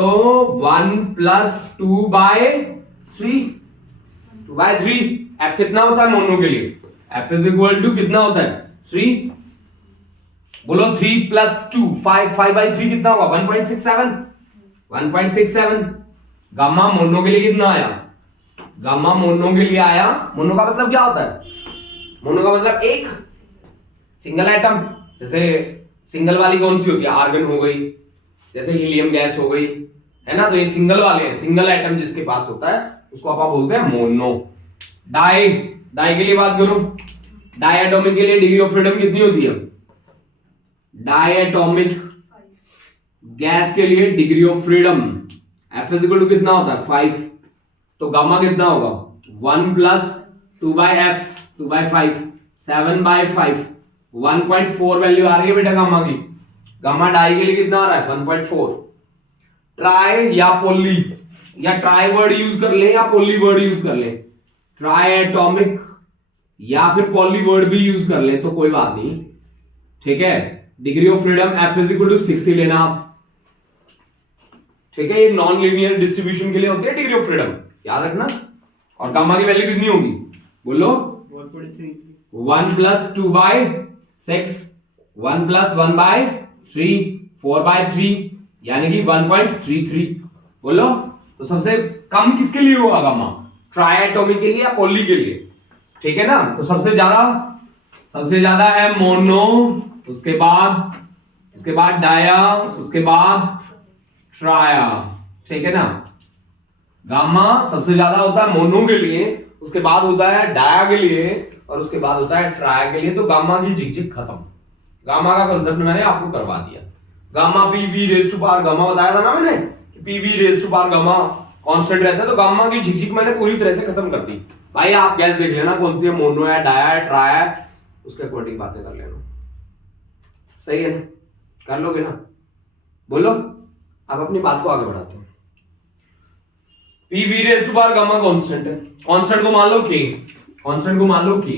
1 प्लस 2 बाय 3। 2 बाय 3। F कितना होता है मोनो के लिए? F इज इक्वल टू कितना होता है? 3। बोलो 3 प्लस 2 5। 5 बाई 3 कितना होगा? 1.67। गामा मोनो के लिए कितना आया, गामा मोनो के लिए आया, मोनो का मतलब क्या होता है, मोनो का मतलब एक सिंगल एटम, जैसे सिंगल वाली कौन सी होती है, आर्गन हो गई, जैसे हीलियम गैस हो गई, है ना, तो ये सिंगल वाले हैं, सिंगल एटम जिसके पास होता है उसको आप बोलते हैं मोनो। डाई, डाई के लिए बात करूं, डाई एटॉमिक के लिए डिग्री ऑफ फ्रीडम कितनी होती है, डाई एटॉमिक गैस के लिए degree of freedom F equal to कितना होता है 5, तो गामा कितना होगा 1 प्लस 2/f 2/5 7/5 1.4 वैल्यू आ रही है बेटा गामा की। गामा डाई के लिए कितना आ रहा है 1.4। ट्राई या पोली, या ट्राई वर्ड यूज कर ले या पोली वर्ड यूज कर ले, ट्राई एटॉमिक या फिर पॉली वर्ड भी यूज कर ले तो कोई बात नहीं, ठीक है। Degree of freedom F equal to 6 ही लेना आप, ठीक है। ये नॉन लीनियर डिस्ट्रीब्यूशन के लिए होती है डिग्री ऑफ फ्रीडम, याद रखना। और गामा की वैल्यू कितनी होगी बोलो 1 प्लस 2/6 1 प्लस 1/3 4/3 यानी कि 1.33 बोलो। तो सबसे कम किसके लिए होगा गामा, ट्राइएटॉमिक के लिए या पॉली के लिए, ठीक है ना। तो सबसे ज्यादा है मोनो, उसके बाद डाया, उसके बाद ट्राया, ठीक है ना। गामा सबसे ज्यादा होता है मोनो के लिए, उसके बाद होता है डाया के लिए और उसके बाद होता है ट्राया के लिए। तो गामा की झिकझिक खत्म, गामा का कंसेप्ट मैंने आपको करवा दिया। Gamma PV raise to power gamma बताया था ना मैंने कि PV raise to power gamma constant रहता है, तो गामा की झिकझिक मैंने पूरी तरह से खत्म कर दी। भाई आप गैस देख लेना कौन सी है, मोनो है, डाया है, ट्राया है, उसके अकॉर्डिंग बातें कर लेना, सही है ना, कर लोगे ना, बोलो। अब अपनी बात को आगे बढ़ाते हैं। PV raise to power gamma constant है, कांस्टेंट को मान लो के, कांस्टेंट को मान लो के,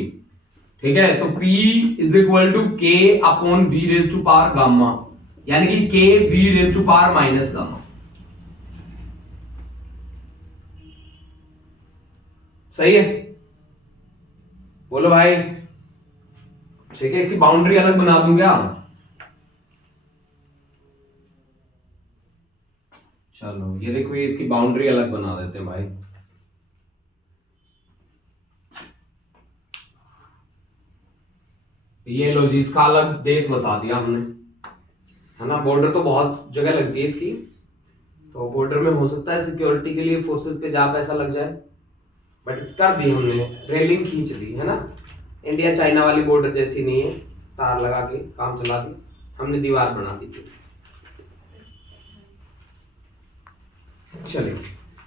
ठीक है। तो P is equal to K upon V raise to power gamma, यानी कि K V raise to power minus gamma, सही है, बोलो भाई, ठीक है। इसकी बाउंड्री अलग बना दूं क्या, चलो ये देखो, ये इसकी बाउंड्री अलग बना देते हैं भाई। ये लो जी, इसका अलग देश बसा दिया हमने, है ना। बॉर्डर तो बहुत जगह लगती है इसकी, तो बॉर्डर में हो सकता है सिक्योरिटी के लिए फोर्सेस पे जहां पैसा लग जाए, बट कर दी हमने, रेलिंग खींच दी, है ना। इंडिया चाइना वाली बॉर्डर जैसी नहीं है, तार लगा के काम चला दी हमने, दीवार बना दी थी। चलिए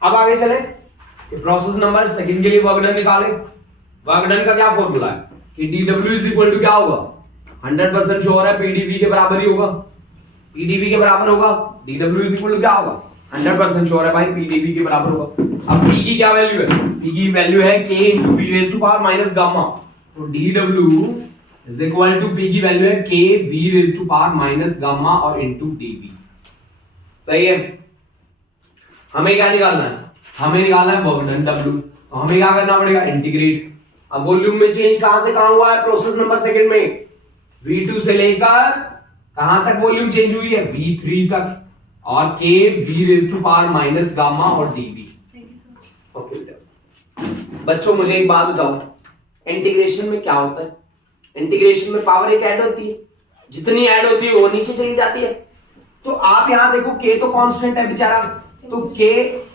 अब आगे चले, प्रोसेस नंबर सेकंड के लिए वर्क डन निकाले। वर्क डन का क्या फॉर्मूला है कि dw इज इक्वल टू क्या होगा, 100% श्योर है pdv के बराबर ही होगा, pdv के बराबर होगा। dw इज इक्वल टू क्या होगा, 100% श्योर है भाई pdv के बराबर होगा। अब p की क्या वैल्यू है, p की वैल्यू है k into v raised to power minus gamma, तो dw is equal to p की वैल्यू है k v raised to power minus gamma और into dv, सही है। हमें क्या निकालना है, हमें निकालना है वर्क डन W, तो हमें क्या करना पड़ेगा, इंटीग्रेट। अब वॉल्यूम में चेंज कहां से कहां हुआ है, प्रोसेस नंबर सेकंड में V2 से लेकर कहां तक वॉल्यूम चेंज हुई है, V3 तक, और K V raise to power minus gamma और dV। ओके बेटा, बच्चों मुझे एक बात बताओ, इंटीग्रेशन में क्या होता है, इंटीग्रेशन में पावर एक ऐड होती है, जितनी ऐड होती है वो नीचे चली जाती है। तो आप यहां देखो K तो कांस्टेंट है बेचारा, तो K,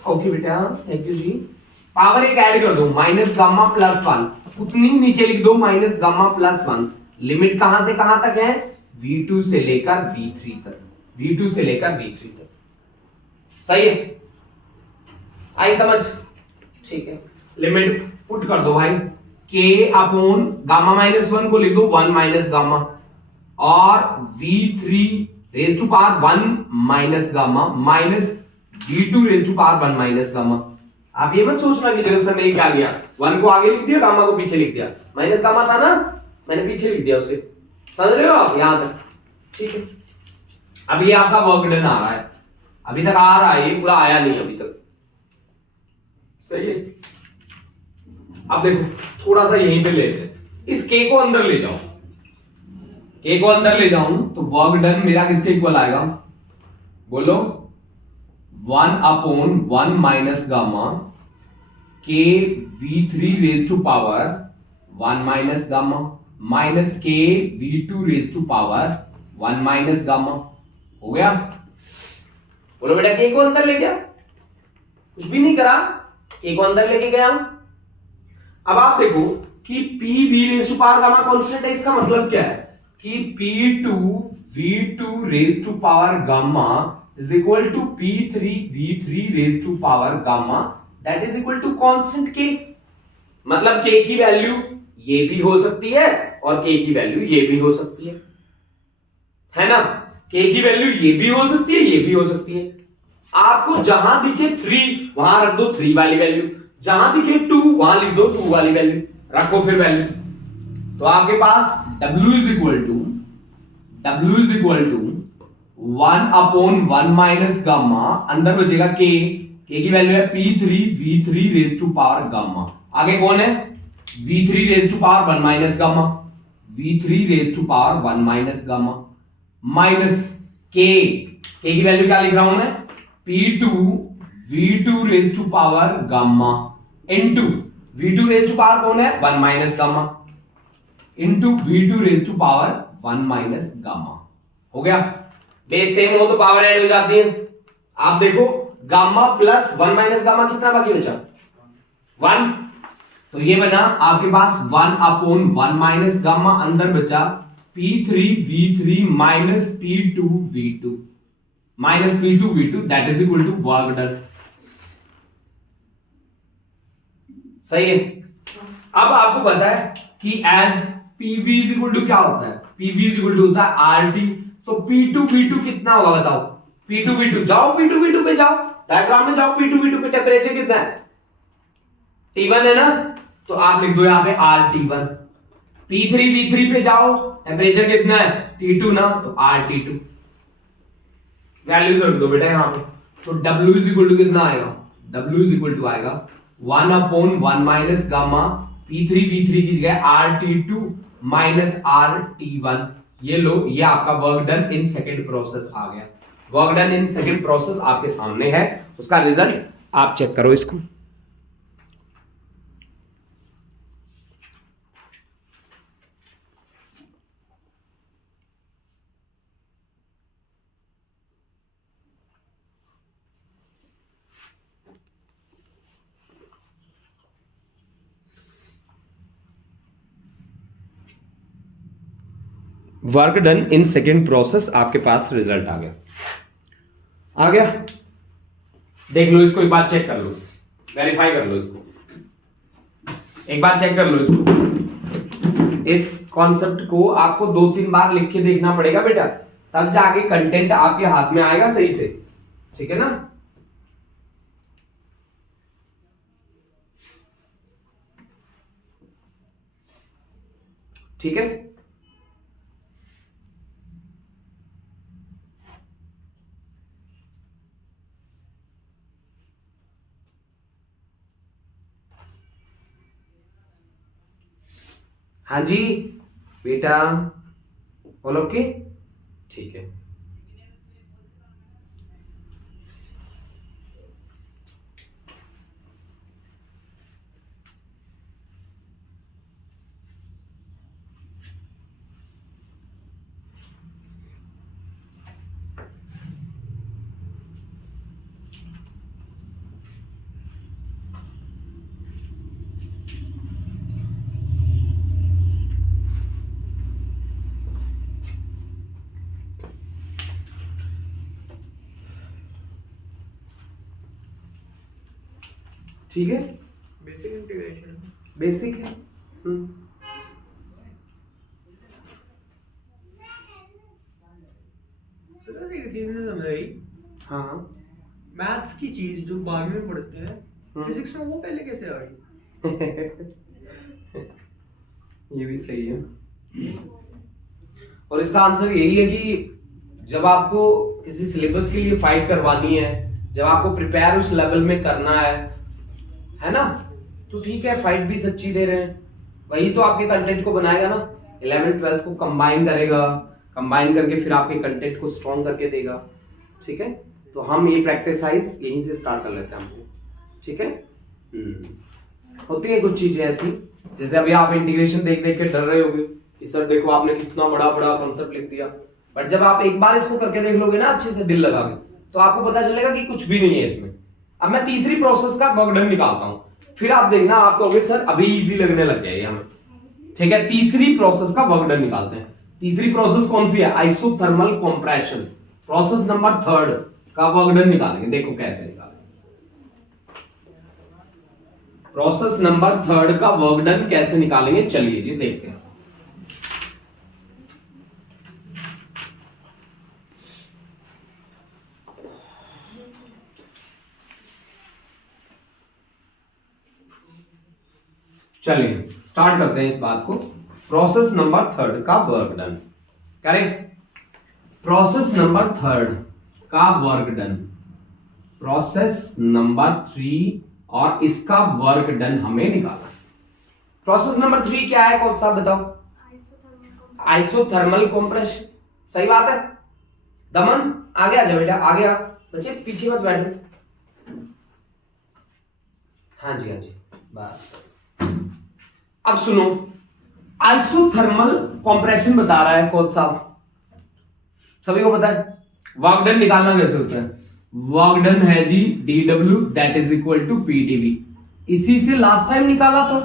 ओके बेटा थैंक यू जी, पावर एक ऐड कर दो माइनस गामा प्लस 1, उतनी नीचे लिख दो माइनस गामा प्लस 1। लिमिट कहां से कहां तक है, V2 से लेकर V3 तक, V2 से लेकर V3 तक, सही है, आई समझ, ठीक है। लिमिट पुट कर दो भाई, K अपॉन गामा माइनस 1 को लिख दो 1 माइनस गामा, और V3 raise to power 1 minus gamma minus V2 raise to power 1 minus gamma. आप ये मत सोचना कि जगत सर ने क्या लिया, 1 को आगे लिख दिया, गामा को पीछे लिख दिया, माइनस गामा था ना, मैंने पीछे लिख दिया उसे, समझ रहे हो आप यहां तक, ठीक है। अब ये आपका वर्क डन आ रहा है, अभी तक आ रहा है, ये पूरा आया नहीं अभी तक, सही है। अब देखो थोड़ा सा यहीं पे ले लेते, इस K को अंदर ले जाओ, K को अंदर ले जाऊं तो वर्क डन मेरा किसके इक्वल आएगा, बोलो, 1/1 minus gamma K v3 raise to power 1 minus gamma minus K v2 raise to power 1 minus gamma. हो गया? बोलो बेटा, के को अंदर ले गया, कुछ भी नहीं करा, के को अंदर लेके गया। अब आप देखो कि P V raise to power gamma constant है, इसका मतलब क्या है कि P2 V2 raise to power gamma is equal to P3 V3 raise to power gamma, that is equal to constant K। मतलब K की वैल्यू ये भी हो सकती है और K की वैल्यू ये भी हो सकती है ना? K की वैल्यू ये भी हो सकती है, ये भी हो सकती है। आपको जहां दिखे 3 वहां रख दो 3 वाली वैल्यू, जहां दिखे 2 वहां लिख दो 2 वाली वैल्यू, रखो फिर वैल्यू। तो आपके पास W is equal to 1/1 minus gamma, अंदर बचेगा K की वैल्यू है P3 V3 raise to power gamma. आगे कौन है? V3 raise to power 1 minus gamma, V3 raise to power 1 minus gamma minus K की वैल्यू क्या लिख रहा हूं मैं? P2 V2 raise to power gamma into V2 raise to power कौन है? 1 minus gamma into V2 raise to power 1 minus gamma. हो गया? बेस सेम हो तो पावर ऐड हो जाती है। आप देखो गामा प्लस 1 माइनस गामा कितना बाकी बचा? 1। तो ये बना आपके पास 1/1 माइनस गामा, अंदर बचा P3 V3 minus P2 V2 that is equal to work done. सही है? अब आपको पता है कि as PV is equal to क्या होता है? PV इज इक्वल टू होता है RT। तो P2 V2 कितना होगा बताओ? P2 V2 जाओ, P2 V2 पे जाओ, डायग्राम में जाओ, P2 V2 पे टेम्परेचर कितना है? T1 है ना? तो आप लिख दो यहां पे RT1। P3 V3 पे जाओ, टेम्परेचर कितना है? T2 ना, तो RT2। वैल्यूज रख दो बेटा यहां पे। तो W इज इक्वल टू कितना आएगा? W इज इक्वल टू आएगा 1/1 माइनस गामा P3 V3 की जगह RT2 माइनस RT1। ये लो, ये आपका work done in second process आ गया। Work done in second process आपके सामने है, उसका रिजल्ट आप चेक करो इसको। Work done in second process, आपके पास रिजल्ट आ गया। देख लो इसको, एक बार चेक कर लो, वेरीफाई कर लो इसको, एक बार चेक कर लो इसको। इस कॉन्सेप्ट को आपको 2-3 बार लिख के देखना पड़ेगा बेटा, तब जाके कंटेंट आपके हाथ में आएगा सही से। ठीक है ना? ठीक है? हाँ जी बेटा, ऑल ओके? ठीक है। ठीक है? Basic integration. बेसिक है। सर एक चीज नहीं समझ आई। हाँ, मैथ्स की चीज जो 12वीं में पढ़ते हैं, फिजिक्स में वो पहले कैसे आ गई? ये भी सही है। और इसका आंसर यही है कि जब आपको किसी सिलेबस के लिए फाइट करवानी है, जब आपको प्रिपेयर उस लेवल में करना है ना, तो ठीक है, फाइट भी सच्ची दे रहे हैं, वही तो आपके कंटेंट को बनाएगा ना। 11th 12th को कंबाइन करेगा, कंबाइन करके फिर आपके कंटेंट को स्ट्रॉन्ग करके देगा। ठीक है? तो हम ये प्रैक्टिसाइज यहीं से स्टार्ट कर लेते हैं हम, ठीक है। होती है कुछ चीजें ऐसी, जैसे अभी आप इंटीग्रेशन देख देख के डर रहे होगे कि सर देखो आपने कितना बड़ा बड़ा कॉन्सेप्ट लिख दिया, बट जब आप एक बार इसको करके देख लोगे ना अच्छे से दिल लगा के, तो आपको पता चलेगा कि कुछ भी नहीं है इसमें। अब मैं तीसरी प्रोसेस का वर्क डन निकालता हूं, फिर आप देखना आप कहोगे सर अभी इजी लगने लग गया ये हमें, ठीक है। तीसरी प्रोसेस का वर्क डन निकालते हैं। तीसरी प्रोसेस कौन सी है? Isothermal compression. प्रोसेस नंबर 3 का वर्क डन निकालेंगे, देखो कैसे निकालेंगे। प्रोसेस नंबर 3 का वर्क डन कैसे निकालेंगे, चलिए जी देखते हैं। चलिए स्टार्ट करते हैं इस बात को। प्रोसेस नंबर 3 का वर्क डन करें। प्रोसेस नंबर 3 का वर्क डन, प्रोसेस नंबर 3 और इसका वर्क डन हमें निकालना। प्रोसेस नंबर 3 क्या है, कौन सा बताओ? Isothermal compression. सही बात है। दमन आगे आ जाओ बेटा, आगे आ, बच्चे पीछे मत बैठो। हाँ जी बस। अब सुनो, आइसोथर्मल कंप्रेशन बता रहा है कोच साहब, सभी को पता है। वर्क डन निकालना कैसे होता है? वर्क डन है जी dw that is equal to pdv। इसी से लास्ट टाइम निकाला था,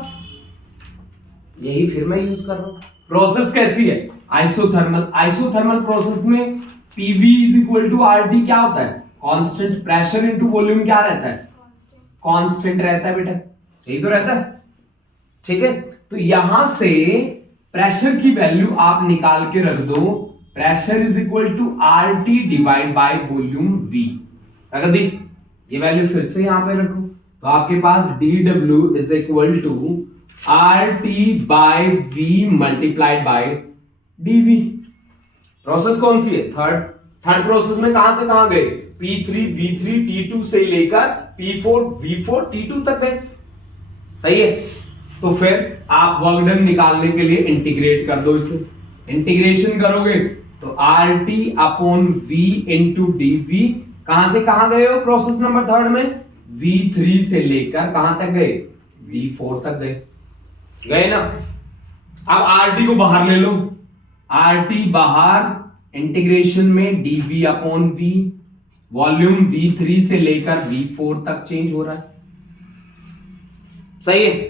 यही फिर मैं यूज कर रहा हूं। प्रोसेस कैसी है? आइसोथर्मल। आइसोथर्मल प्रोसेस में pv is equal to RT क्या होता है? कांस्टेंट। प्रेशर इनटू वॉल्यूम क्या रहता है? कांस्टेंट रहता है बेटा, यही तो रहता है, ठीक है। तो यहां से प्रेशर की वैल्यू आप निकाल के रख दो, pressure is equal to RT divide by volume V। रख दी, ये वैल्यू फिर से यहां पे रखो, तो आपके पास dw is equal to RT by V multiplied by dV। Process कौन सी है? थर्ड प्रोसेस में कहां से कहां गए? P3 V3 T2 से लेकर P4 V4 T2 तक गए, सही है। तो फिर आप वर्क डन निकालने के लिए इंटीग्रेट कर दो इसे। इंटीग्रेशन करोगे तो RT upon V into dV। कहां से कहां गए हो प्रोसेस नंबर 3 में? V3 से लेकर कहां तक गए? V4 तक गए ना। अब RT को बाहर ले लो, RT बाहर, इंटीग्रेशन में dV upon V, volume V3 से लेकर V4 तक चेंज हो रहा है, सही है।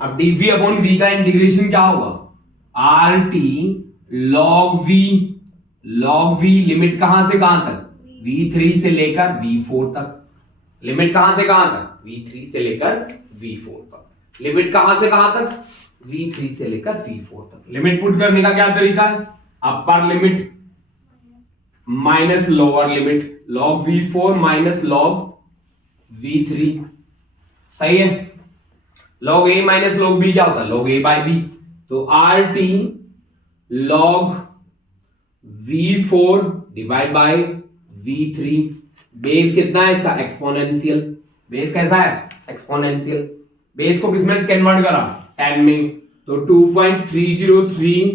अब dV अपॉन V का इंटीग्रेशन क्या होगा? RT log V, लिमिट कहां से कहां तक? V3 से लेकर V4 तक। लिमिट कहां से कहां तक? V3 से लेकर V4 तक। लिमिट कहां से कहां तक? V3 से लेकर V4 तक। लिमिट पुट करने का क्या तरीका है? Upper limit minus lower limit, log V4 minus log V3, सही है। log A minus log B क्या होता है? log A by B। तो RT log V4 divide by V3। Base कितना है इसका? एक्सपोनेंशियल। बेस कैसा है? एक्सपोनेंशियल। बेस को किसमें कन्वर्ट करा? 10 में। तो 2.303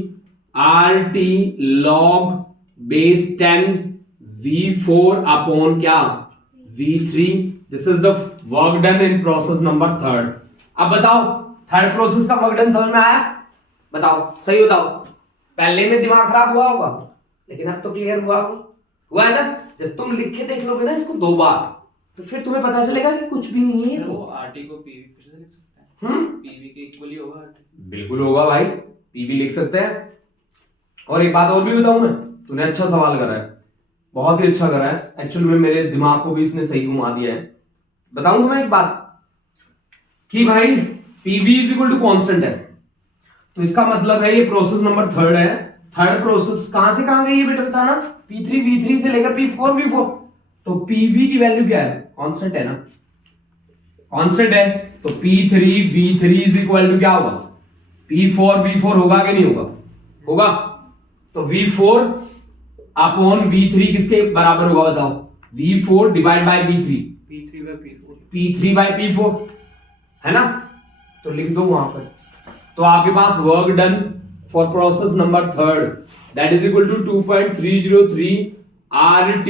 RT log base 10 V4 upon क्या? V3। This is the work done in process number 3। अब बताओ थर्ड प्रोसेस का वर्क डन समझ में आया? बताओ, सही बताओ। पहले में दिमाग खराब हुआ होगा, लेकिन अब तो क्लियर हुआ है ना। जब तुम लिख के देख लोगे ना इसको 2 बार, तो फिर तुम्हें पता चलेगा कि कुछ भी नहीं है। वो RT को PV फिर से लिख सकते हैं। PV के इक्वल ही होगा RT। बिल्कुल होगा भाई, PV लिख सकते हैं। और एक बात और भी बताऊं मैं, तूने अच्छा सवाल करा है, बहुत ही अच्छा करा है। एक्चुअली में मेरे दिमाग को भी इसने सही घुमा दिया है। बताऊं तुम्हें एक बात कि भाई PV is equal to constant है, तो इसका मतलब है ये प्रोसेस नंबर 3 है। थर्ड प्रोसेस कहां से कहां गई है बेटा बताना? P3 V3 से लेकर P4 V4। तो PV की वैल्यू क्या है? कांस्टेंट है ना, कांस्टेंट है। तो P3 V3 is equal to क्या होगा? P4 V4 होगा कि नहीं होगा? होगा। तो V4 अपॉन V3 किसके बराबर होगा बताओ? V4 divide by V3। P3 bye P4 है ना, तो लिख दो वहां पर। तो आपके पास work done for process number 3 that is equal to 2.303 RT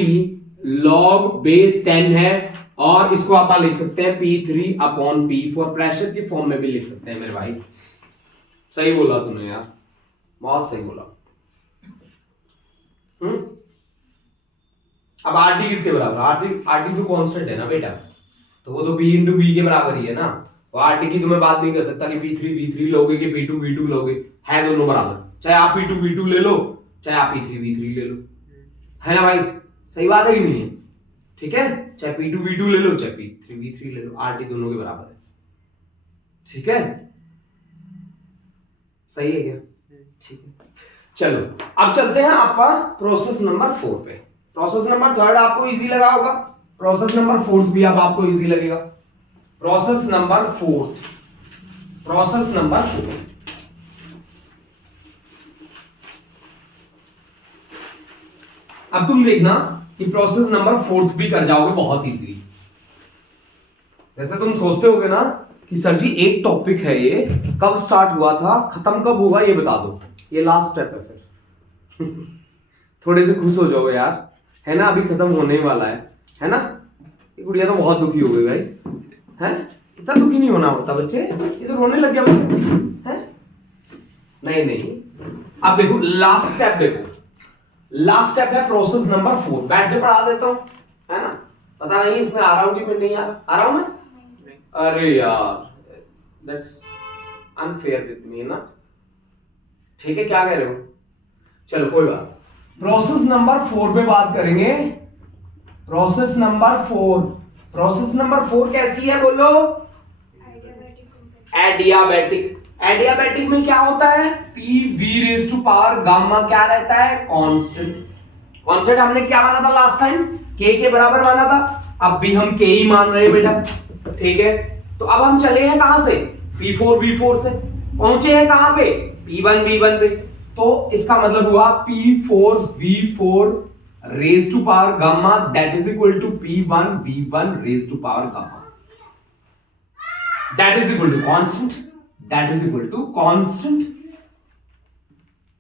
log base 10 है, और इसको आप लिख सकते हैं P3/P4, प्रेशर की फॉर्म में भी लिख सकते हैं मेरे भाई। सही बोला तूने यार, बहुत सही बोला। अब आरटी किसके बराबर? आरटी तो कांस्टेंट है ना बेटा, तो वो तो P इंटू वी के बराबर ही है ना। तो आरटी की तुम्हें बात नहीं कर सकता कि P3 V3 लोगे कि P2 V2 लोगे, है दोनों बराबर। चाहे आप P2 V2 ले लो, चाहे आप P3 V3 ले लो, है ना भाई? सही बात है कि नहीं है? ठीक है, चाहे P2 V2 ले लो, चाहे P3 V3 ले लो, आरटी दोनों के बराबर है। ठीक है, सही है क्या? ठीक है, चलो अब चलते हैं आपका प्रोसेस नंबर 4 पे। प्रोसेस नंबर 3 आपको इजी लगा होगा, प्रोसेस नंबर 4 भी अब आपको इजी लगेगा। प्रोसेस नंबर 4 अब तुम देखना कि प्रोसेस नंबर 4 भी कर जाओगे बहुत इजीली। जैसे तुम सोचते होगे ना कि सर जी एक टॉपिक है, ये कब स्टार्ट हुआ था, खत्म कब होगा, ये बता दो। ये लास्ट स्टेप है फिर थोड़े से खुश हो जाओ यार, है ना? अभी खत्म होने वाला है ना? ये गुड़िया तो बहुत दुखी हो गई भाई, है? इतना दुखी नहीं होना होता बच्चे, ये तो रोने लग गया बच्चे, है? नहीं, अब देखो लास्ट स्टेप, देखो लास्ट स्टेप है प्रोसेस नंबर 4। बैठ के पढ़ा देता हूं, है ना? पता नहीं इसमें आ रहा हूं कि मैं नहीं आ रहा हूं मैं? अरे यार दैट्स अनफेयर विद मी ना। ठीक है, क्या कह रहे हो? चलो कोई बात। प्रोसेस नंबर 4 पे बात करेंगे। प्रोसेस नंबर 4 कैसी है बोलो? एडियाबैटिक में क्या होता है? PV⁻⁴ गामा क्या रहता है? कांस्टेंट हमने क्या माना था लास्ट टाइम? K के बराबर माना था, अब भी हम K ही मान रहे हैं बेटा। ठीक है, तो अब हम चले हैं कहां से? P4 V4 से पहुंचे हैं कहां पे? P1 V1 पे। तो इसका मतलब हुआ P4 V4 raised to power gamma that is equal to P1 V1 raised to power gamma, that is equal to constant।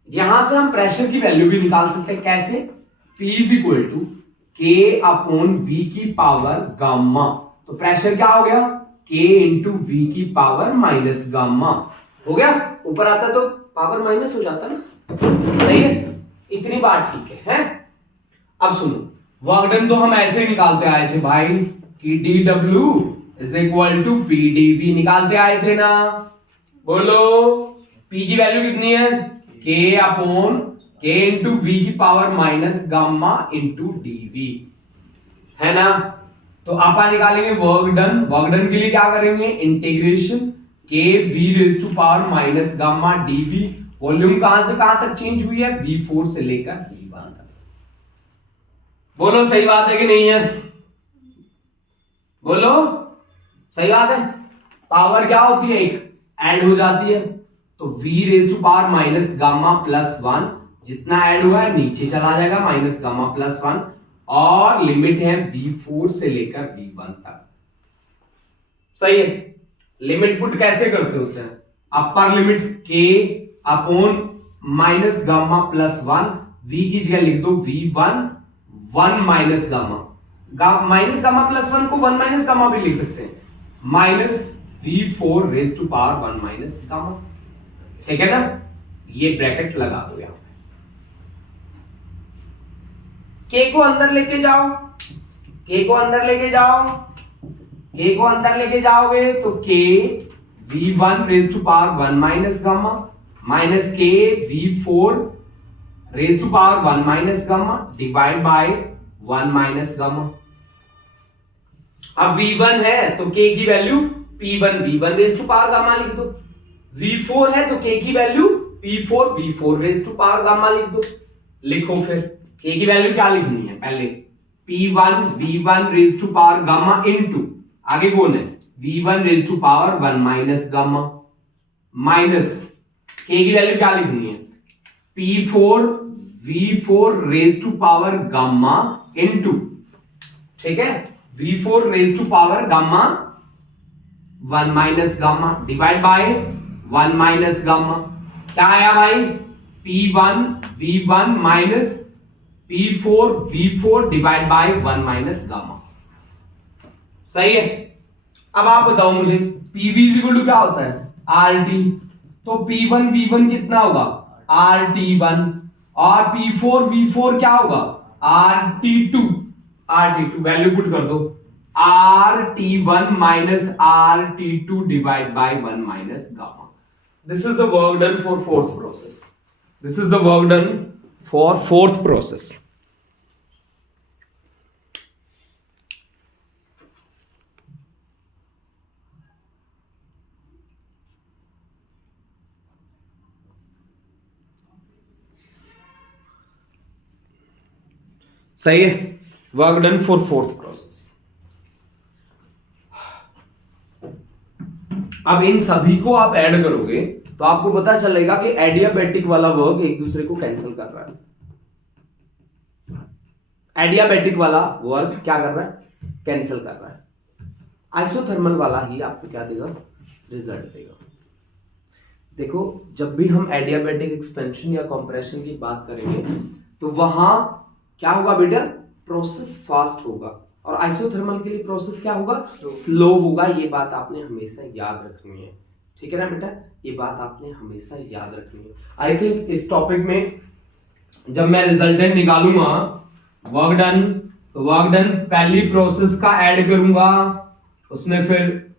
यहां से हम प्रेशर की वैल्यू भी निकाल सकते हैं। कैसे? P is equal to K/V की पावर गामा। तो प्रेशर क्या हो गया? K इंटू V की पावर माइनस गामा हो गया। ऊपर आता तो पावर माइनस हो जाता ना, सही है? इतनी बात ठीक है? अब सुनो, वर्क डन तो हम ऐसे ही निकालते आए थे भाई कि dW is equal to PdV निकालते आए थे ना। बोलो P की वैल्यू कितनी है? K इंटू V की power minus gamma into dV, है ना? तो आप निकालेंगे वर्क डन के लिए क्या करेंगे? Integration KV⁻⁻ minus gamma dV। Volume कहां से कहां तक चेंज हुई है? V4 से लेकर V1 तक। बोलो सही बात है कि नहीं है? बोलो सही बात है। पावर क्या होती है? एक ऐड हो जाती है, तो V⁻⁻ माइनस गामा प्लस 1 जितना ऐड हुआ है नीचे चला जाएगा माइनस गामा प्लस 1, और लिमिट है V4 से लेकर V1 तक। सही है? लिमिट पुट कैसे करते होते हैं? Upper limit K/- minus gamma plus 1, V की जगह लिख दो V1 1 minus gamma, minus gamma plus 1 को 1 माइनस गामा भी लिख सकते हैं, minus V4 raise to power 1 minus gamma. ठीक है ना? ये ब्रैकेट लगा दो यहां पे। K को अंदर लेके जाओ, K को अंदर लेके जाओगे तो K V1 raise to power 1 minus gamma minus K V4 raise to power 1 minus gamma divide by 1 minus gamma. अब V1 है तो K की value P1 V1 raise to power gamma लिख दो, V4 है तो K की value P4 V4 raise to power gamma लिख दो। लिखो फिर K की वैल्यू क्या लिखनी है? पहले P1 V1 raise to power gamma into आगे कौन है? V1 raise to power 1 minus gamma minus K की वैल्यू क्या लिखनी है? P4 V4 raise to power gamma into, ठीक है, V4 raise to power gamma 1 minus gamma divide by 1 minus gamma. क्या आया भाई? P1 V1 minus P4V4 divide by 1 minus gamma. सही है। अब आप बताओ मुझे PV इज इक्वल टू क्या होता है RT, तो P1V1 कितना होगा RT1 और P4V4 क्या होगा RT2 वैल्यू पुट कर दो RT1 minus RT2 divide by 1 minus gamma. This is the work done for fourth process. This is the work done for fourth process. सही है। Work done for fourth process. अब इन सभी को आप ऐड करोगे तो आपको पता चलेगा कि एडियाबैटिक वाला वर्क एक दूसरे को कैंसिल कर रहा है। एडियाबैटिक वाला वर्क क्या कर रहा है कैंसिल कर रहा है। आइसोथर्मल वाला ही आपको क्या देगा रिजल्ट देगा। देखो जब भी हम एडियाबैटिक एक्सपेंशन या कंप्रेशन की बात करेंगे तो वहां क्या होगा बेटा प्रोसेस फास्ट होगा और आइसोथर्मल के लिए प्रोसेस क्या होगा स्लो होगा। ये बात आपने हमेशा याद रखनी है, ठीक है ना बेटा, ये बात आपने हमेशा याद रखनी है। आई थिंक इस टॉपिक में जब मैं रिजल्टेंट निकालूंगा वर्क डन, तो वर्क डन पहली प्रोसेस का ऐड करूंगा, उसमें फिर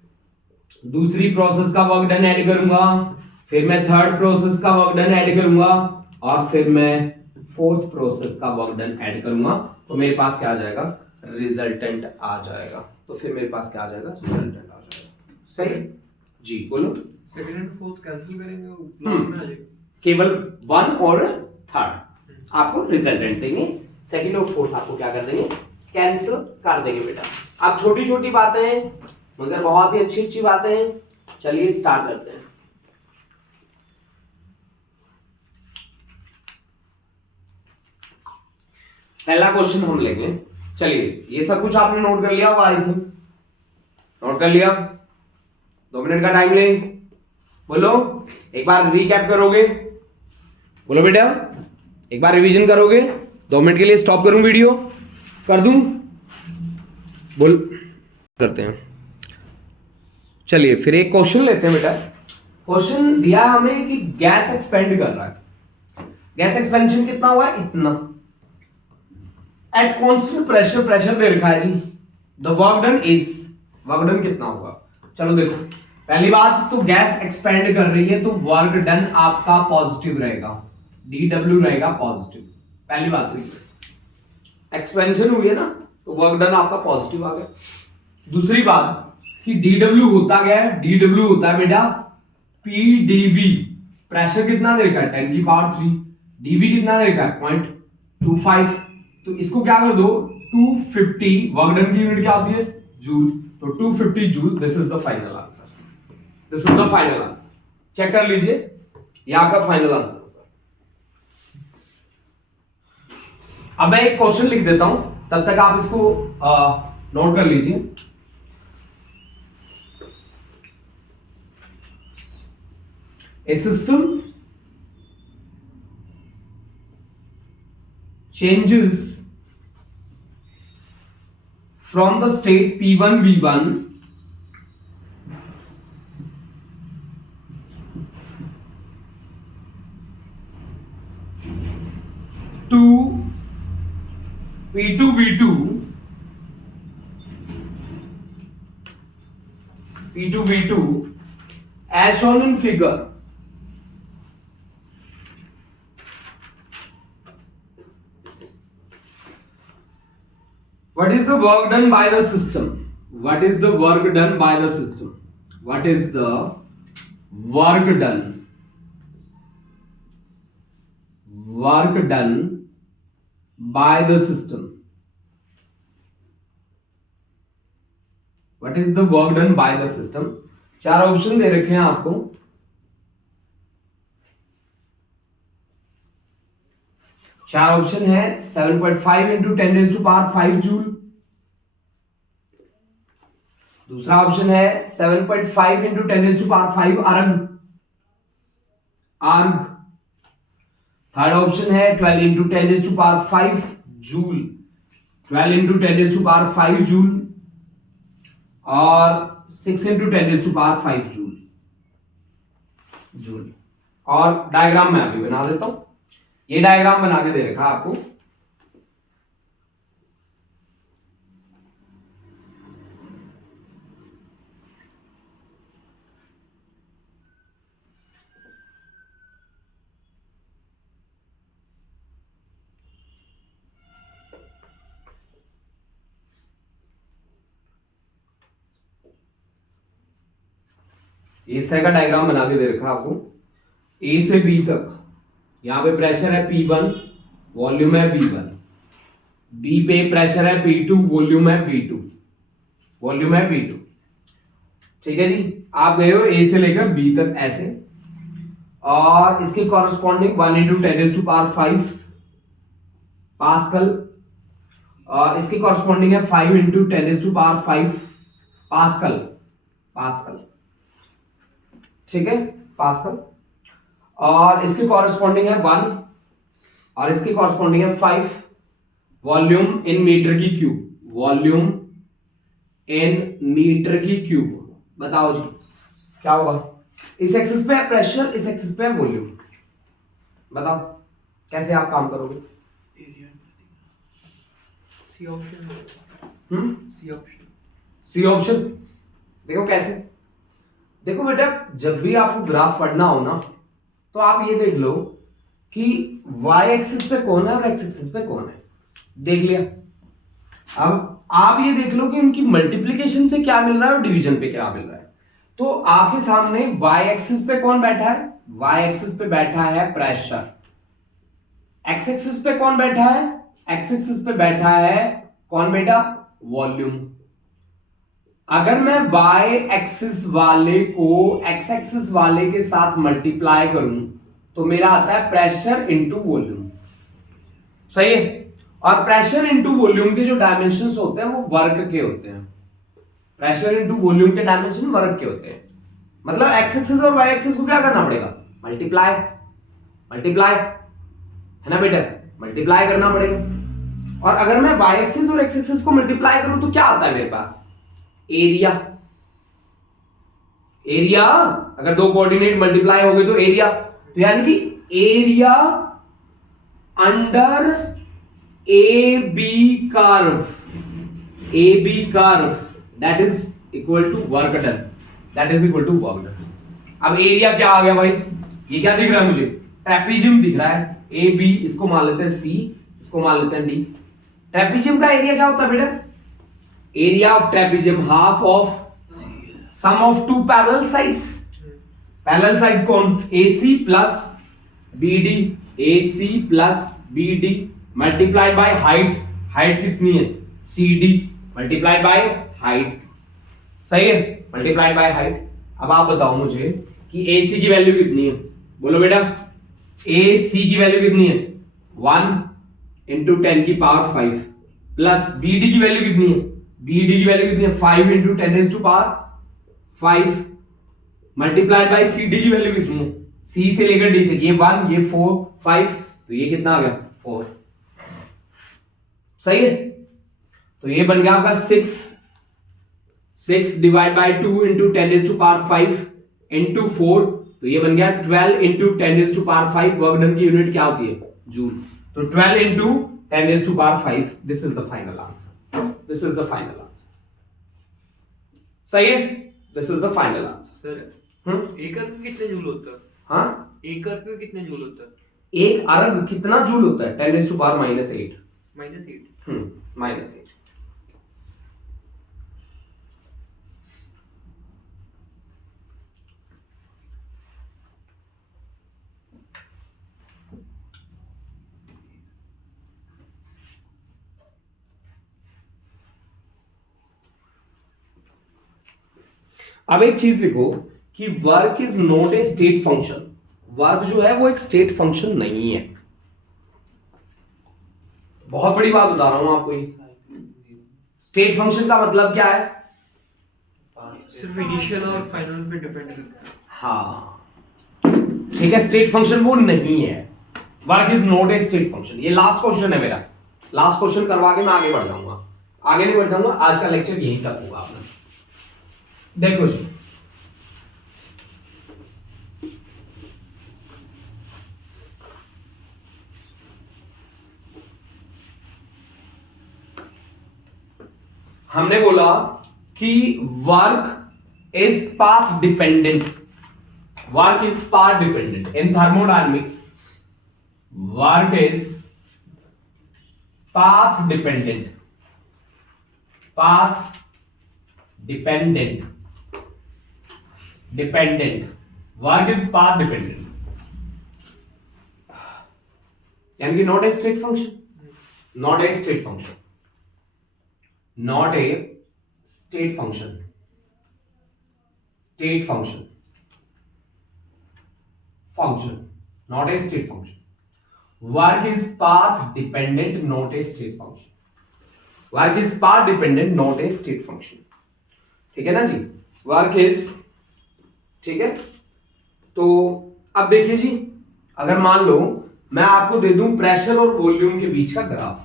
दूसरी प्रोसेस का वर्क डन ऐड करूंगा, फिर मैं थर्ड प्रोसेस का वर्क डन ऐड करूंगा और फिर मैं फोर्थ प्रोसेस का वर्क डन ऐड करूंगा। तो मेरे पास क्या आ जाएगा रिजल्टेंट आ जाएगा। तो फिर मेरे पास क्या आ जाएगा रिजल्टेंट आ जाएगा। सही जी बोलो। सेकंड एंड फोर्थ कैंसिल करेंगे लॉग में आ जाएगा। केवल 1 और 3 आपको रिजल्टेंट देंगे, सेकंड और फोर्थ आपको क्या कर देंगे कैंसिल कर देंगे बेटा। अब छोटी छोटी बातें हैं मगर बहुत ही अच्छी अच्छी बातें हैं। चलिए स्टार्ट करते हैं। पहला क्वेश्चन हम लेंगे। चलिए ये सब कुछ आपने नोट कर लिया होगा आई थिंक, नोट कर लिया। 2 मिनट का टाइम ले, बोलो एक बार रिकैप करोगे, बोलो बेटा एक बार रिवीजन करोगे। 2 मिनट के लिए स्टॉप करूं वीडियो, कर दूं, बोल करते हैं। चलिए फिर एक क्वेश्चन लेते हैं बेटा। क्वेश्चन दिया हमें कि गैस एक्सपेंड कर रहा है। गैस एक्सपेंशन कितना हुआ है इतना, एट कांस्टेंट प्रेशर, प्रेशर दे रखा है जी। The work done is, work done कितना होगा। चलो देखो पहली बात तो गैस एक्सपेंड कर रही है तो वर्क डन आपका पॉजिटिव रहेगा, DW रहेगा पॉजिटिव। पहली बात तो एक्सपेंशन हुई है ना तो वर्क डन आपका पॉजिटिव आ गया। दूसरी बात कि DW होता क्या है, DW होता है बेटा PdV। प्रेशर कितना दे रखा है 10 की पावर 3, dV कितना दे रखा है 0.25। तो इसको क्या कर दो 250, वर्क डन की यूनिट क्या होती है जूल, तो 250 joule. This is the final answer, this is the final answer. Check कर लीजिए ये आपका फाइनल आंसर होगा। अब मैं एक क्वेश्चन लिख देता हूं तब तक आप इसको नोट कर लीजिए। A system changes from the state P1V1 to P2V2 as shown in figure. What is the work done by the system? What is the work done by the system? What is the work done? Work done by the system. What is the work done by the system? 4 option दे रखे हैं आपको। चार ऑप्शन है 7.5 इंटू 10⁵ जूल। दूसरा ऑप्शन है 7.5 इंटू 10⁵ अर्ग। थर्ड ऑप्शन है 12 इंटू 10⁵ जूल, 12 इंटू 10⁵ जूल और 6 इंटू 10⁵ जूल। और डायग्राम मैं अभी बना देता हूं, ये डायग्राम बना के दे रखा है आपको। इस तरह का डायग्राम बना के दे रखा है आपको। ए से बी तक यहां पे प्रेशर है P1, वॉल्यूम है V1। बी पे प्रेशर है P2, वॉल्यूम है V2, वॉल्यूम है V2। ठीक है जी, आप गए हो ए से लेकर बी तक ऐसे, और इसके कॉरस्पॉन्डिंग 1 इंटू 10⁵ पास्कल, और इसके कॉरस्पॉन्डिंग है 5 इंटू 10⁵ पास्कल, पास्कल। ठीक है, पास्कल। और इसके कॉरस्पॉन्डिंग है 1 और इसके कॉरस्पॉन्डिंग है 5। वॉल्यूम इन मीटर की क्यूब, वॉल्यूम इन मीटर की क्यूब। बताओ जी क्या होगा? इस एक्सिस पे है प्रेशर, इस एक्सिस पे है वॉल्यूम। बताओ कैसे आप काम करोगे? C option, C option, C option. देखो कैसे, देखो बेटा, जब भी आपको ग्राफ पढ़ना हो ना, तो आप ये देख लो कि y एक्सिस पे कौन है और x एक्सिस पे कौन है। देख लिया। अब आप ये देख लो कि उनकी मल्टीप्लिकेशन से क्या मिल रहा है और डिवीजन पे क्या मिल रहा है। तो आपके सामने y एक्सिस पे कौन बैठा है? y एक्सिस पे बैठा है प्रेशर। x एक्सिस पे कौन बैठा है? x एक्सिस पे बैठा है कौन बेटा? वॉल्यूम। अगर मैं y एक्सिस वाले को x एक्सिस वाले के साथ मल्टीप्लाई करूं तो मेरा आता है प्रेशर इंटू वॉल्यूम। सही है। और प्रेशर इंटू वॉल्यूम के जो डायमेंशंस होते हैं वो वर्ग के होते हैं। प्रेशर इंटू वॉल्यूम के डायमेंशन वर्ग के होते हैं। मतलब x एक्सिस और y एक्सिस को क्या करना पड़ेगा? मल्टीप्लाई, मल्टीप्लाई, है ना बेटा? मल्टीप्लाई करना पड़ेगा। और अगर मैं y एक्सिस और x एक्सिस को मल्टीप्लाई करूं तो क्या आता है मेरे पास? एरिया। एरिया, अगर दो कोऑर्डिनेट मल्टीप्लाई हो गए तो एरिया, तो यानी कि area under A B curve, A B curve that is equal to work done, that is equal to work done. अब एरिया क्या आ गया भाई? ये क्या दिख रहा है मुझे? ट्रेपेजियम दिख रहा है। ए बी, इसको मान लेते हैं सी, इसको मान लेते हैं डी। ट्रेपेजियम का एरिया क्या होता है बेटा? Area of trapezium half of sum of two parallel sides. Parallel side कौन? AC plus BD, AC plus BD multiplied by height. Height कितनी है? CD multiplied by height. सही है, मल्टीप्लाइड बाय हाइट। अब आप बताओ मुझे कि AC की वैल्यू कितनी है? बोलो बेटा, AC की वैल्यू कितनी है? 1 इंटू 10⁵ प्लस BD की वैल्यू कितनी है? BD की वैल्यू कितनी है? 5 इंटू 10⁵ मल्टीप्लाइड बाय CD की वैल्यू कितनी है? C से लेकर D तक, ये 1, ये 4, 5, तो ये कितना आ गया? 4। सही है। तो ये बन गया आपका 6 डिवाइड बाय 2 इंटू 10⁵ इंटू 4, तो ये बन गया 12 इंटू 10⁵। वर्क डन की यूनिट क्या होती है? जूल। तो 12 into 10⁵, this is the final answer. This is the final answer. सही है, this is the final answer. Sir, एक अर्ग कितने जूल होता है? हाँ, एक अर्ग कितने जूल होता है? एक अर्ग कितना जूल होता है? 10⁻⁻⁸ -8। -8। अब एक चीज लिखो कि work is not a state function. Work जो है वो एक स्टेट फंक्शन नहीं है। बहुत बड़ी बात बता रहा हूं आपको। स्टेट फंक्शन का मतलब क्या है? सिर्फ इनिशियल और फाइनल पे डिपेंड करता है। हाँ, ठीक है, स्टेट फंक्शन वो नहीं है। Work is not a state function. ये लास्ट क्वेश्चन है मेरा, लास्ट क्वेश्चन करवा के मैं आगे बढ़ जाऊंगा, आगे नहीं बढ़ जाऊंगा, आज का लेक्चर यहीं तक होगा अपना। देखो जी, हमने बोला कि work is path dependent, work is path dependent in thermodynamics, work is path dependent, path dependent, dependent, work is path dependent, यानी कि not a state function, not a state function, not a state function, state function, function, not a state function. Work is path dependent, not a state function. Work is path dependent, not a state function. ठीक है ना जी, वर्क इज, ठीक है। तो अब देखिए जी, अगर मान लो मैं आपको दे दूं प्रेशर और वॉल्यूम के बीच का ग्राफ,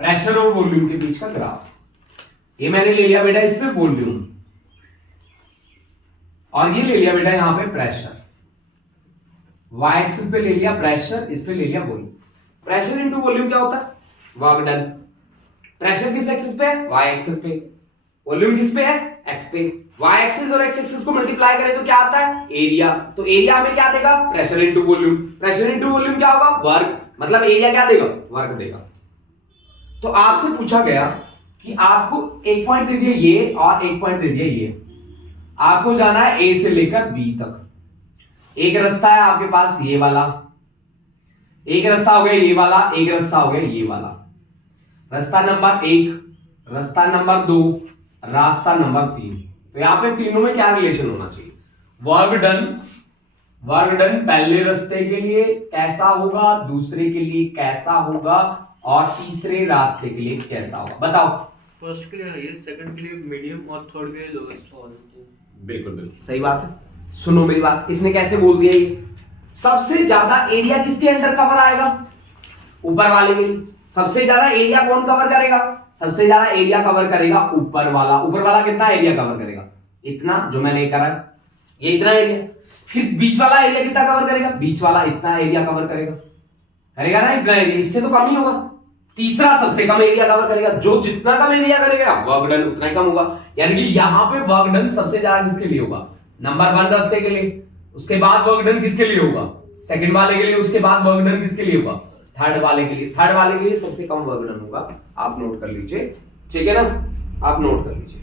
प्रेशर और वॉल्यूम के बीच का ग्राफ, ये मैंने ले लिया बेटा इस पे वॉल्यूम, और ये ले लिया बेटा यहां पे प्रेशर, वाई एक्सिस पे ले लिया प्रेशर, इस पे ले लिया वॉल्यूम। प्रेशर इनटू वॉल्यूम क्या होता है? Work done. प्रेशर किस एक्सिस पे है? वाई एक्सिस पे। वॉल्यूम किस पे है? एक्स पे। वाई एक्सिस और एक्स एक्सिस को मल्टीप्लाई करें तो क्या आता है? एरिया। तो एरिया हमें क्या देगा? Pressure into volume. Pressure into volume क्या होगा? वर्क। मतलब एरिया क्या देगा? वर्क देगा। तो आपसे पूछा गया कि आपको एक पॉइंट दे दिया ये और एक पॉइंट दे दिया ये, आपको जाना है ए से लेकर बी तक। एक रास्ता है आपके पास ये वाला, एक रास्ता हो गया ये वाला, एक रास्ता हो गया ये वाला। रास्ता नंबर 1, रास्ता नंबर 2, रास्ता नंबर 3। तो यहां पे तीनों में क्या रिलेशन होना चाहिए? वर्क डन, वर्क डन पहले रास्ते के लिए कैसा होगा, दूसरे के लिए कैसा होगा, और तीसरे रास्ते के लिए कैसा होगा? बताओ। फर्स्ट के लिए हाईएस्ट, सेकंड के लिए मीडियम और थर्ड के लिए लोएस्ट। बिल्कुल बिल्कुल सही बात है। सुनो मेरी बात, इसने कैसे बोल दिया ये? सबसे ज्यादा एरिया किसके अंडर कवर आएगा? ऊपर वाले के लिए। सबसे ज्यादा एरिया कौन कवर करेगा? सबसे ज्यादा एरिया कवर करेगा ऊपर वाला। ऊपर वाला कितना एरिया कवर करेगा? इतना, जो मैंने करा ये इतना एरिया। फिर बीच वाला एरिया कितना कवर करेगा? बीच वाला इतना एरिया कवर करेगा, करेगा ना इतना एरिया, इससे तो कम ही होगा। तीसरा सबसे कम एरिया कवर करेगा, जो जितना कम एरिया करेगा वर्क डन उतना ही कम होगा। यानी कि यहां पे वर्क डन सबसे ज्यादा किसके लिए होगा? नंबर 1 रास्ते के लिए। उसके बाद वर्क डन किसके लिए होगा? सेकंड वाले के लिए। उसके बाद वर्क डन किसके लिए होगा? थर्ड वाले के लिए। थर्ड वाले के लिए सबसे कम वर्क डन होगा। आप नोट कर लीजिए, ठीक है ना, आप नोट कर लीजिए।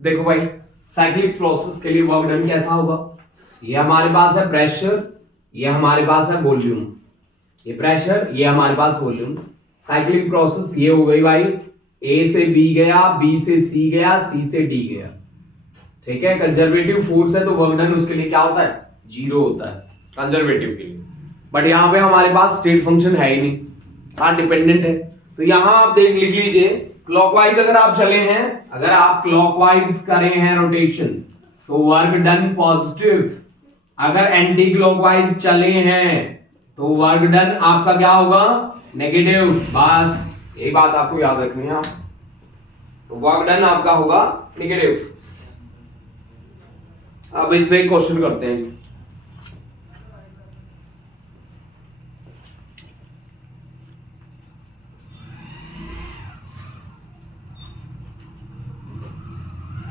देखो भाई, साइक्लिक प्रोसेस के लिए वर्क डन कैसा होगा? ये हमारे पास है प्रेशर, ये हमारे पास है वॉल्यूम। ये प्रेशर, ये हमारे पास वॉल्यूम। साइक्लिक प्रोसेस ये हो गई भाई, ए से बी गया, बी से सी गया, सी से डी गया। ठीक है, कंजर्वेटिव फोर्स है तो वर्क डन उसके लिए क्या होता है? 0 होता है कंजर्वेटिव के लिए। बट यहाँ पे हमारे पास स्टेट फंक्शन है ही नहीं, हाँ डिपेंडेंट है। तो यहां आप देख लिख लीजिए, क्लॉकवाइज अगर आप चले हैं, अगर आप क्लॉकवाइज करे हैं रोटेशन तो वर्क डन पॉजिटिव। अगर एंटी क्लॉकवाइज चले हैं तो वर्क डन आपका क्या होगा? नेगेटिव। बस ये बात आपको याद रखनी है। तो वर्क डन आपका होगा नेगेटिव। अब इसमें एक क्वेश्चन करते हैं।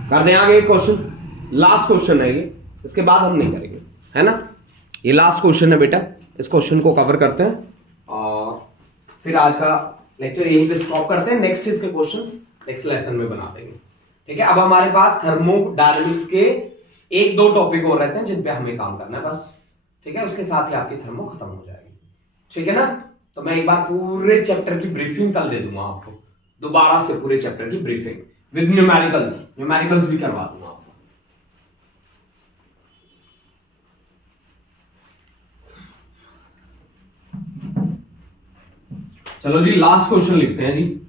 करते हैं आगे क्वेश्चन, लास्ट क्वेश्चन है ये, इसके बाद हम नहीं करेंगे, है ना। ये लास्ट क्वेश्चन है बेटा, इस क्वेश्चन को कवर करते हैं और फिर आज का लेक्चर यहीं पे स्टॉप करते हैं। नेक्स्ट इसके क्वेश्चंस नेक्स्ट लेसन में बना देंगे। ठीक है, अब हमारे पास थर्मोडायनेमिक्स के एक दो टॉपिक और रहते हैं जिन पे हमें काम करना है बस। ठीक है, उसके साथ ही आपकी थर्मो खत्म हो जाएगी। ठीक है ना, तो मैं एक बार पूरे चैप्टर की ब्रीफिंग कल दे दूंगा आपको, दोबारा से पूरे चैप्टर की ब्रीफिंग विद न्यूमेरिकल्स भी करवा दूंगा आपको। चलो जी, लास्ट क्वेश्चन लिखते हैं जी।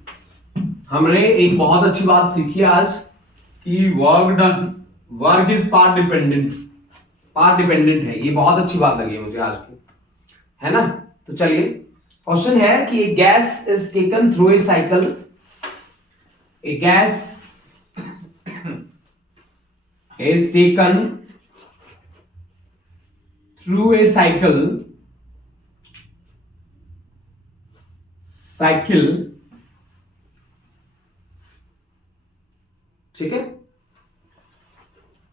हमने एक बहुत अच्छी बात सीखी आज कि वर्क इज पार्ट डिपेंडेंट है। ये बहुत अच्छी बात लगी मुझे आज की, है ना। तो चलिए, क्वेश्चन है कि a gas is taken through a cycle, a gas is taken through a cycle ठीक है,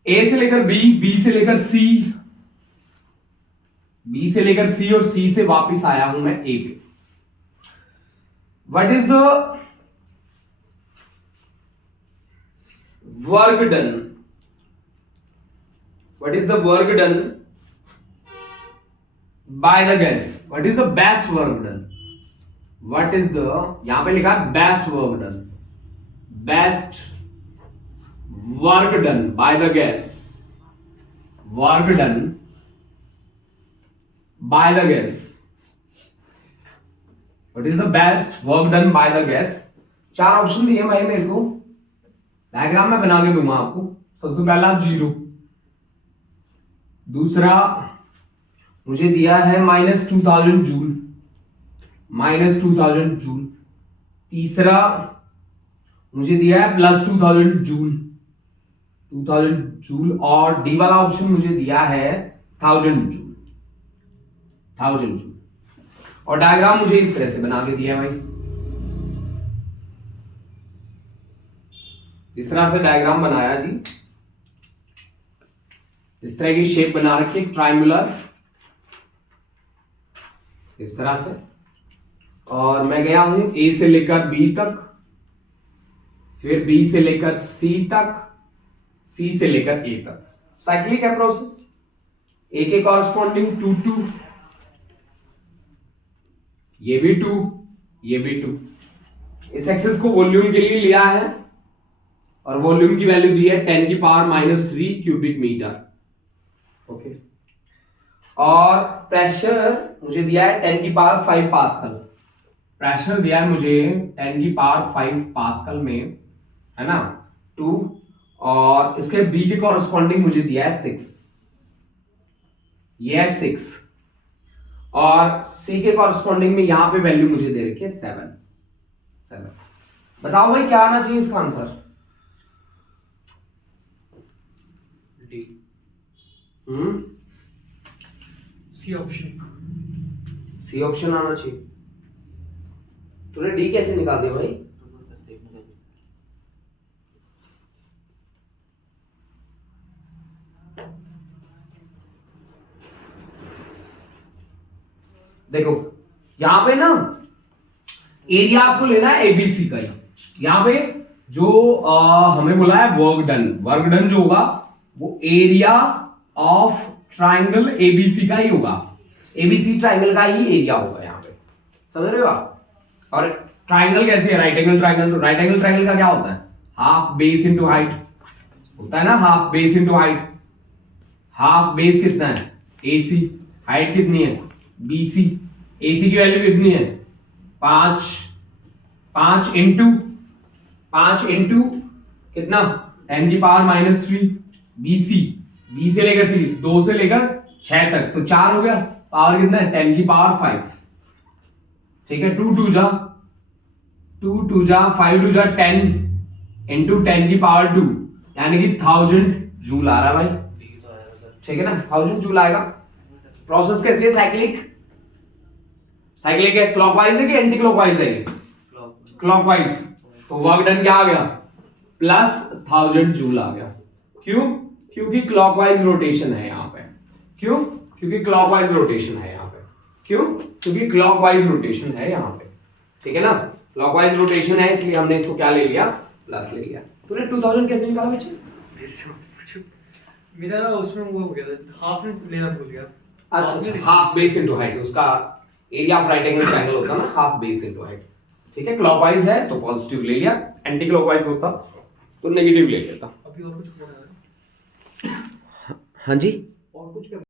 ए से लेकर बी से लेकर सी, बी से लेकर सी और सी से वापस आया हूं मैं ए पे। What is the work done, what is the work done by the gas, what is the best work done, what is the, यहां पे लिखा है best work done, best work done by the gas, work done by the gas, what is the best work done by the gas. चार ऑप्शन दिए भाई मेरे को, डायग्राम में बना के दूंगा आपको। सबसे पहला 0, दूसरा मुझे दिया है -2000 जूल, -2000 जूल, तीसरा मुझे दिया है +2000 जूल, 2000 जूल, और डी वाला ऑप्शन मुझे दिया है 1000 जूल, 1000 जूल। और डायग्राम मुझे इस तरह से बना के दिया है भाई, इस तरह से डायग्राम बनाया जी, इस तरह की शेप बना रखी है ट्रायंगुलर, इस तरह से। और मैं गया हूं ए से लेकर बी तक, फिर बी से लेकर सी तक, सी से लेकर ए तक। साइक्लिक है प्रोसेस, ए के कॉरस्पॉन्डिंग 2 2, ये भी 2, ये भी 2। इस एक्सिस को वॉल्यूम के लिए लिया है और वॉल्यूम की वैल्यू दी है 10⁻³ क्यूबिक मीटर। ओके, और प्रेशर मुझे दिया है 10⁵ पास्कल, प्रेशर दिया है मुझे 10⁵ पास्कल में, है ना, 2। और इसके बी के कॉरस्पॉन्डिंग मुझे दिया है 6, ये है 6। और सी के कॉरस्पॉन्डिंग में यहां पे वैल्यू मुझे दे रखी है 7। बताओ भाई क्या आना चाहिए इसका answer? D. C option, C option आना चाहिए। तूने डी कैसे निकाल दिया भाई? देखो यहां पे ना एरिया आपको लेना है एबीसी का ही। यहां पे जो हमें बोला है वर्क डन जो होगा वो एरिया ऑफ ट्राइंगल एबीसी का ही होगा, एबीसी ट्राइंगल का ही एरिया होगा यहां पे, समझ रहे हो आप? और ट्राइंगल कैसे है? राइट एंगल ट्राइंगल, तो राइट एंगल ट्राइंगल का क्या होता है? हाफ बेस इंटू हाइट होता है ना, half base into height. Half base कितना है? AC, हाइट कितनी है? BC, AC की वैल्यू कितनी है? 5 इंटू कितना? 10⁻³ BC, B से लेकर C, 2 से लेकर 6 तक, तो 4 हो गया। पावर कितना है? 10⁵। ठीक है, 2 2 जा 5 2 जा 10 इंटू 10⁻², यानी कि 1000 जूल आ रहा है भाई। ठीक है ना, 1000 जूल आएगा। प्रोसेस कैसी है? साइक्लिक है। क्लॉकवाइज है कि एंटी क्लॉकवाइज है? क्लॉकवाइज। तो वर्क डन क्या आ गया? +1000 जूल आ गया। क्यों? क्योंकि क्लॉकवाइज रोटेशन है यहाँ पे। क्यों? क्योंकि क्लॉकवाइज रोटेशन है यहाँ पे। क्यों? क्योंकि क्लॉकवाइज रोटेशन है यहाँ पे। ठीक है ना, क्लॉकवाइज रोटेशन है इसलिए हमने इसको क्या ले लिया? प्लस ले लिया। तूने 2000 कैसे निकाला बच्चे? मेरे से मत पूछो। मेरा ना उसमें वो हो गया था, हाफ में लेना भूल गया। अच्छा, हाफ बेस इनटू हाइट, उसका area of right angle triangle होता है ना, हाफ बेस इनटू हाइट। ठीक है, क्लॉकवाइज है तो पॉजिटिव ले लिया, एंटी क्लॉकवाइज होता तो नेगेटिव ले लेता। अभी और कुछ करना है? हाँ जी, और कुछ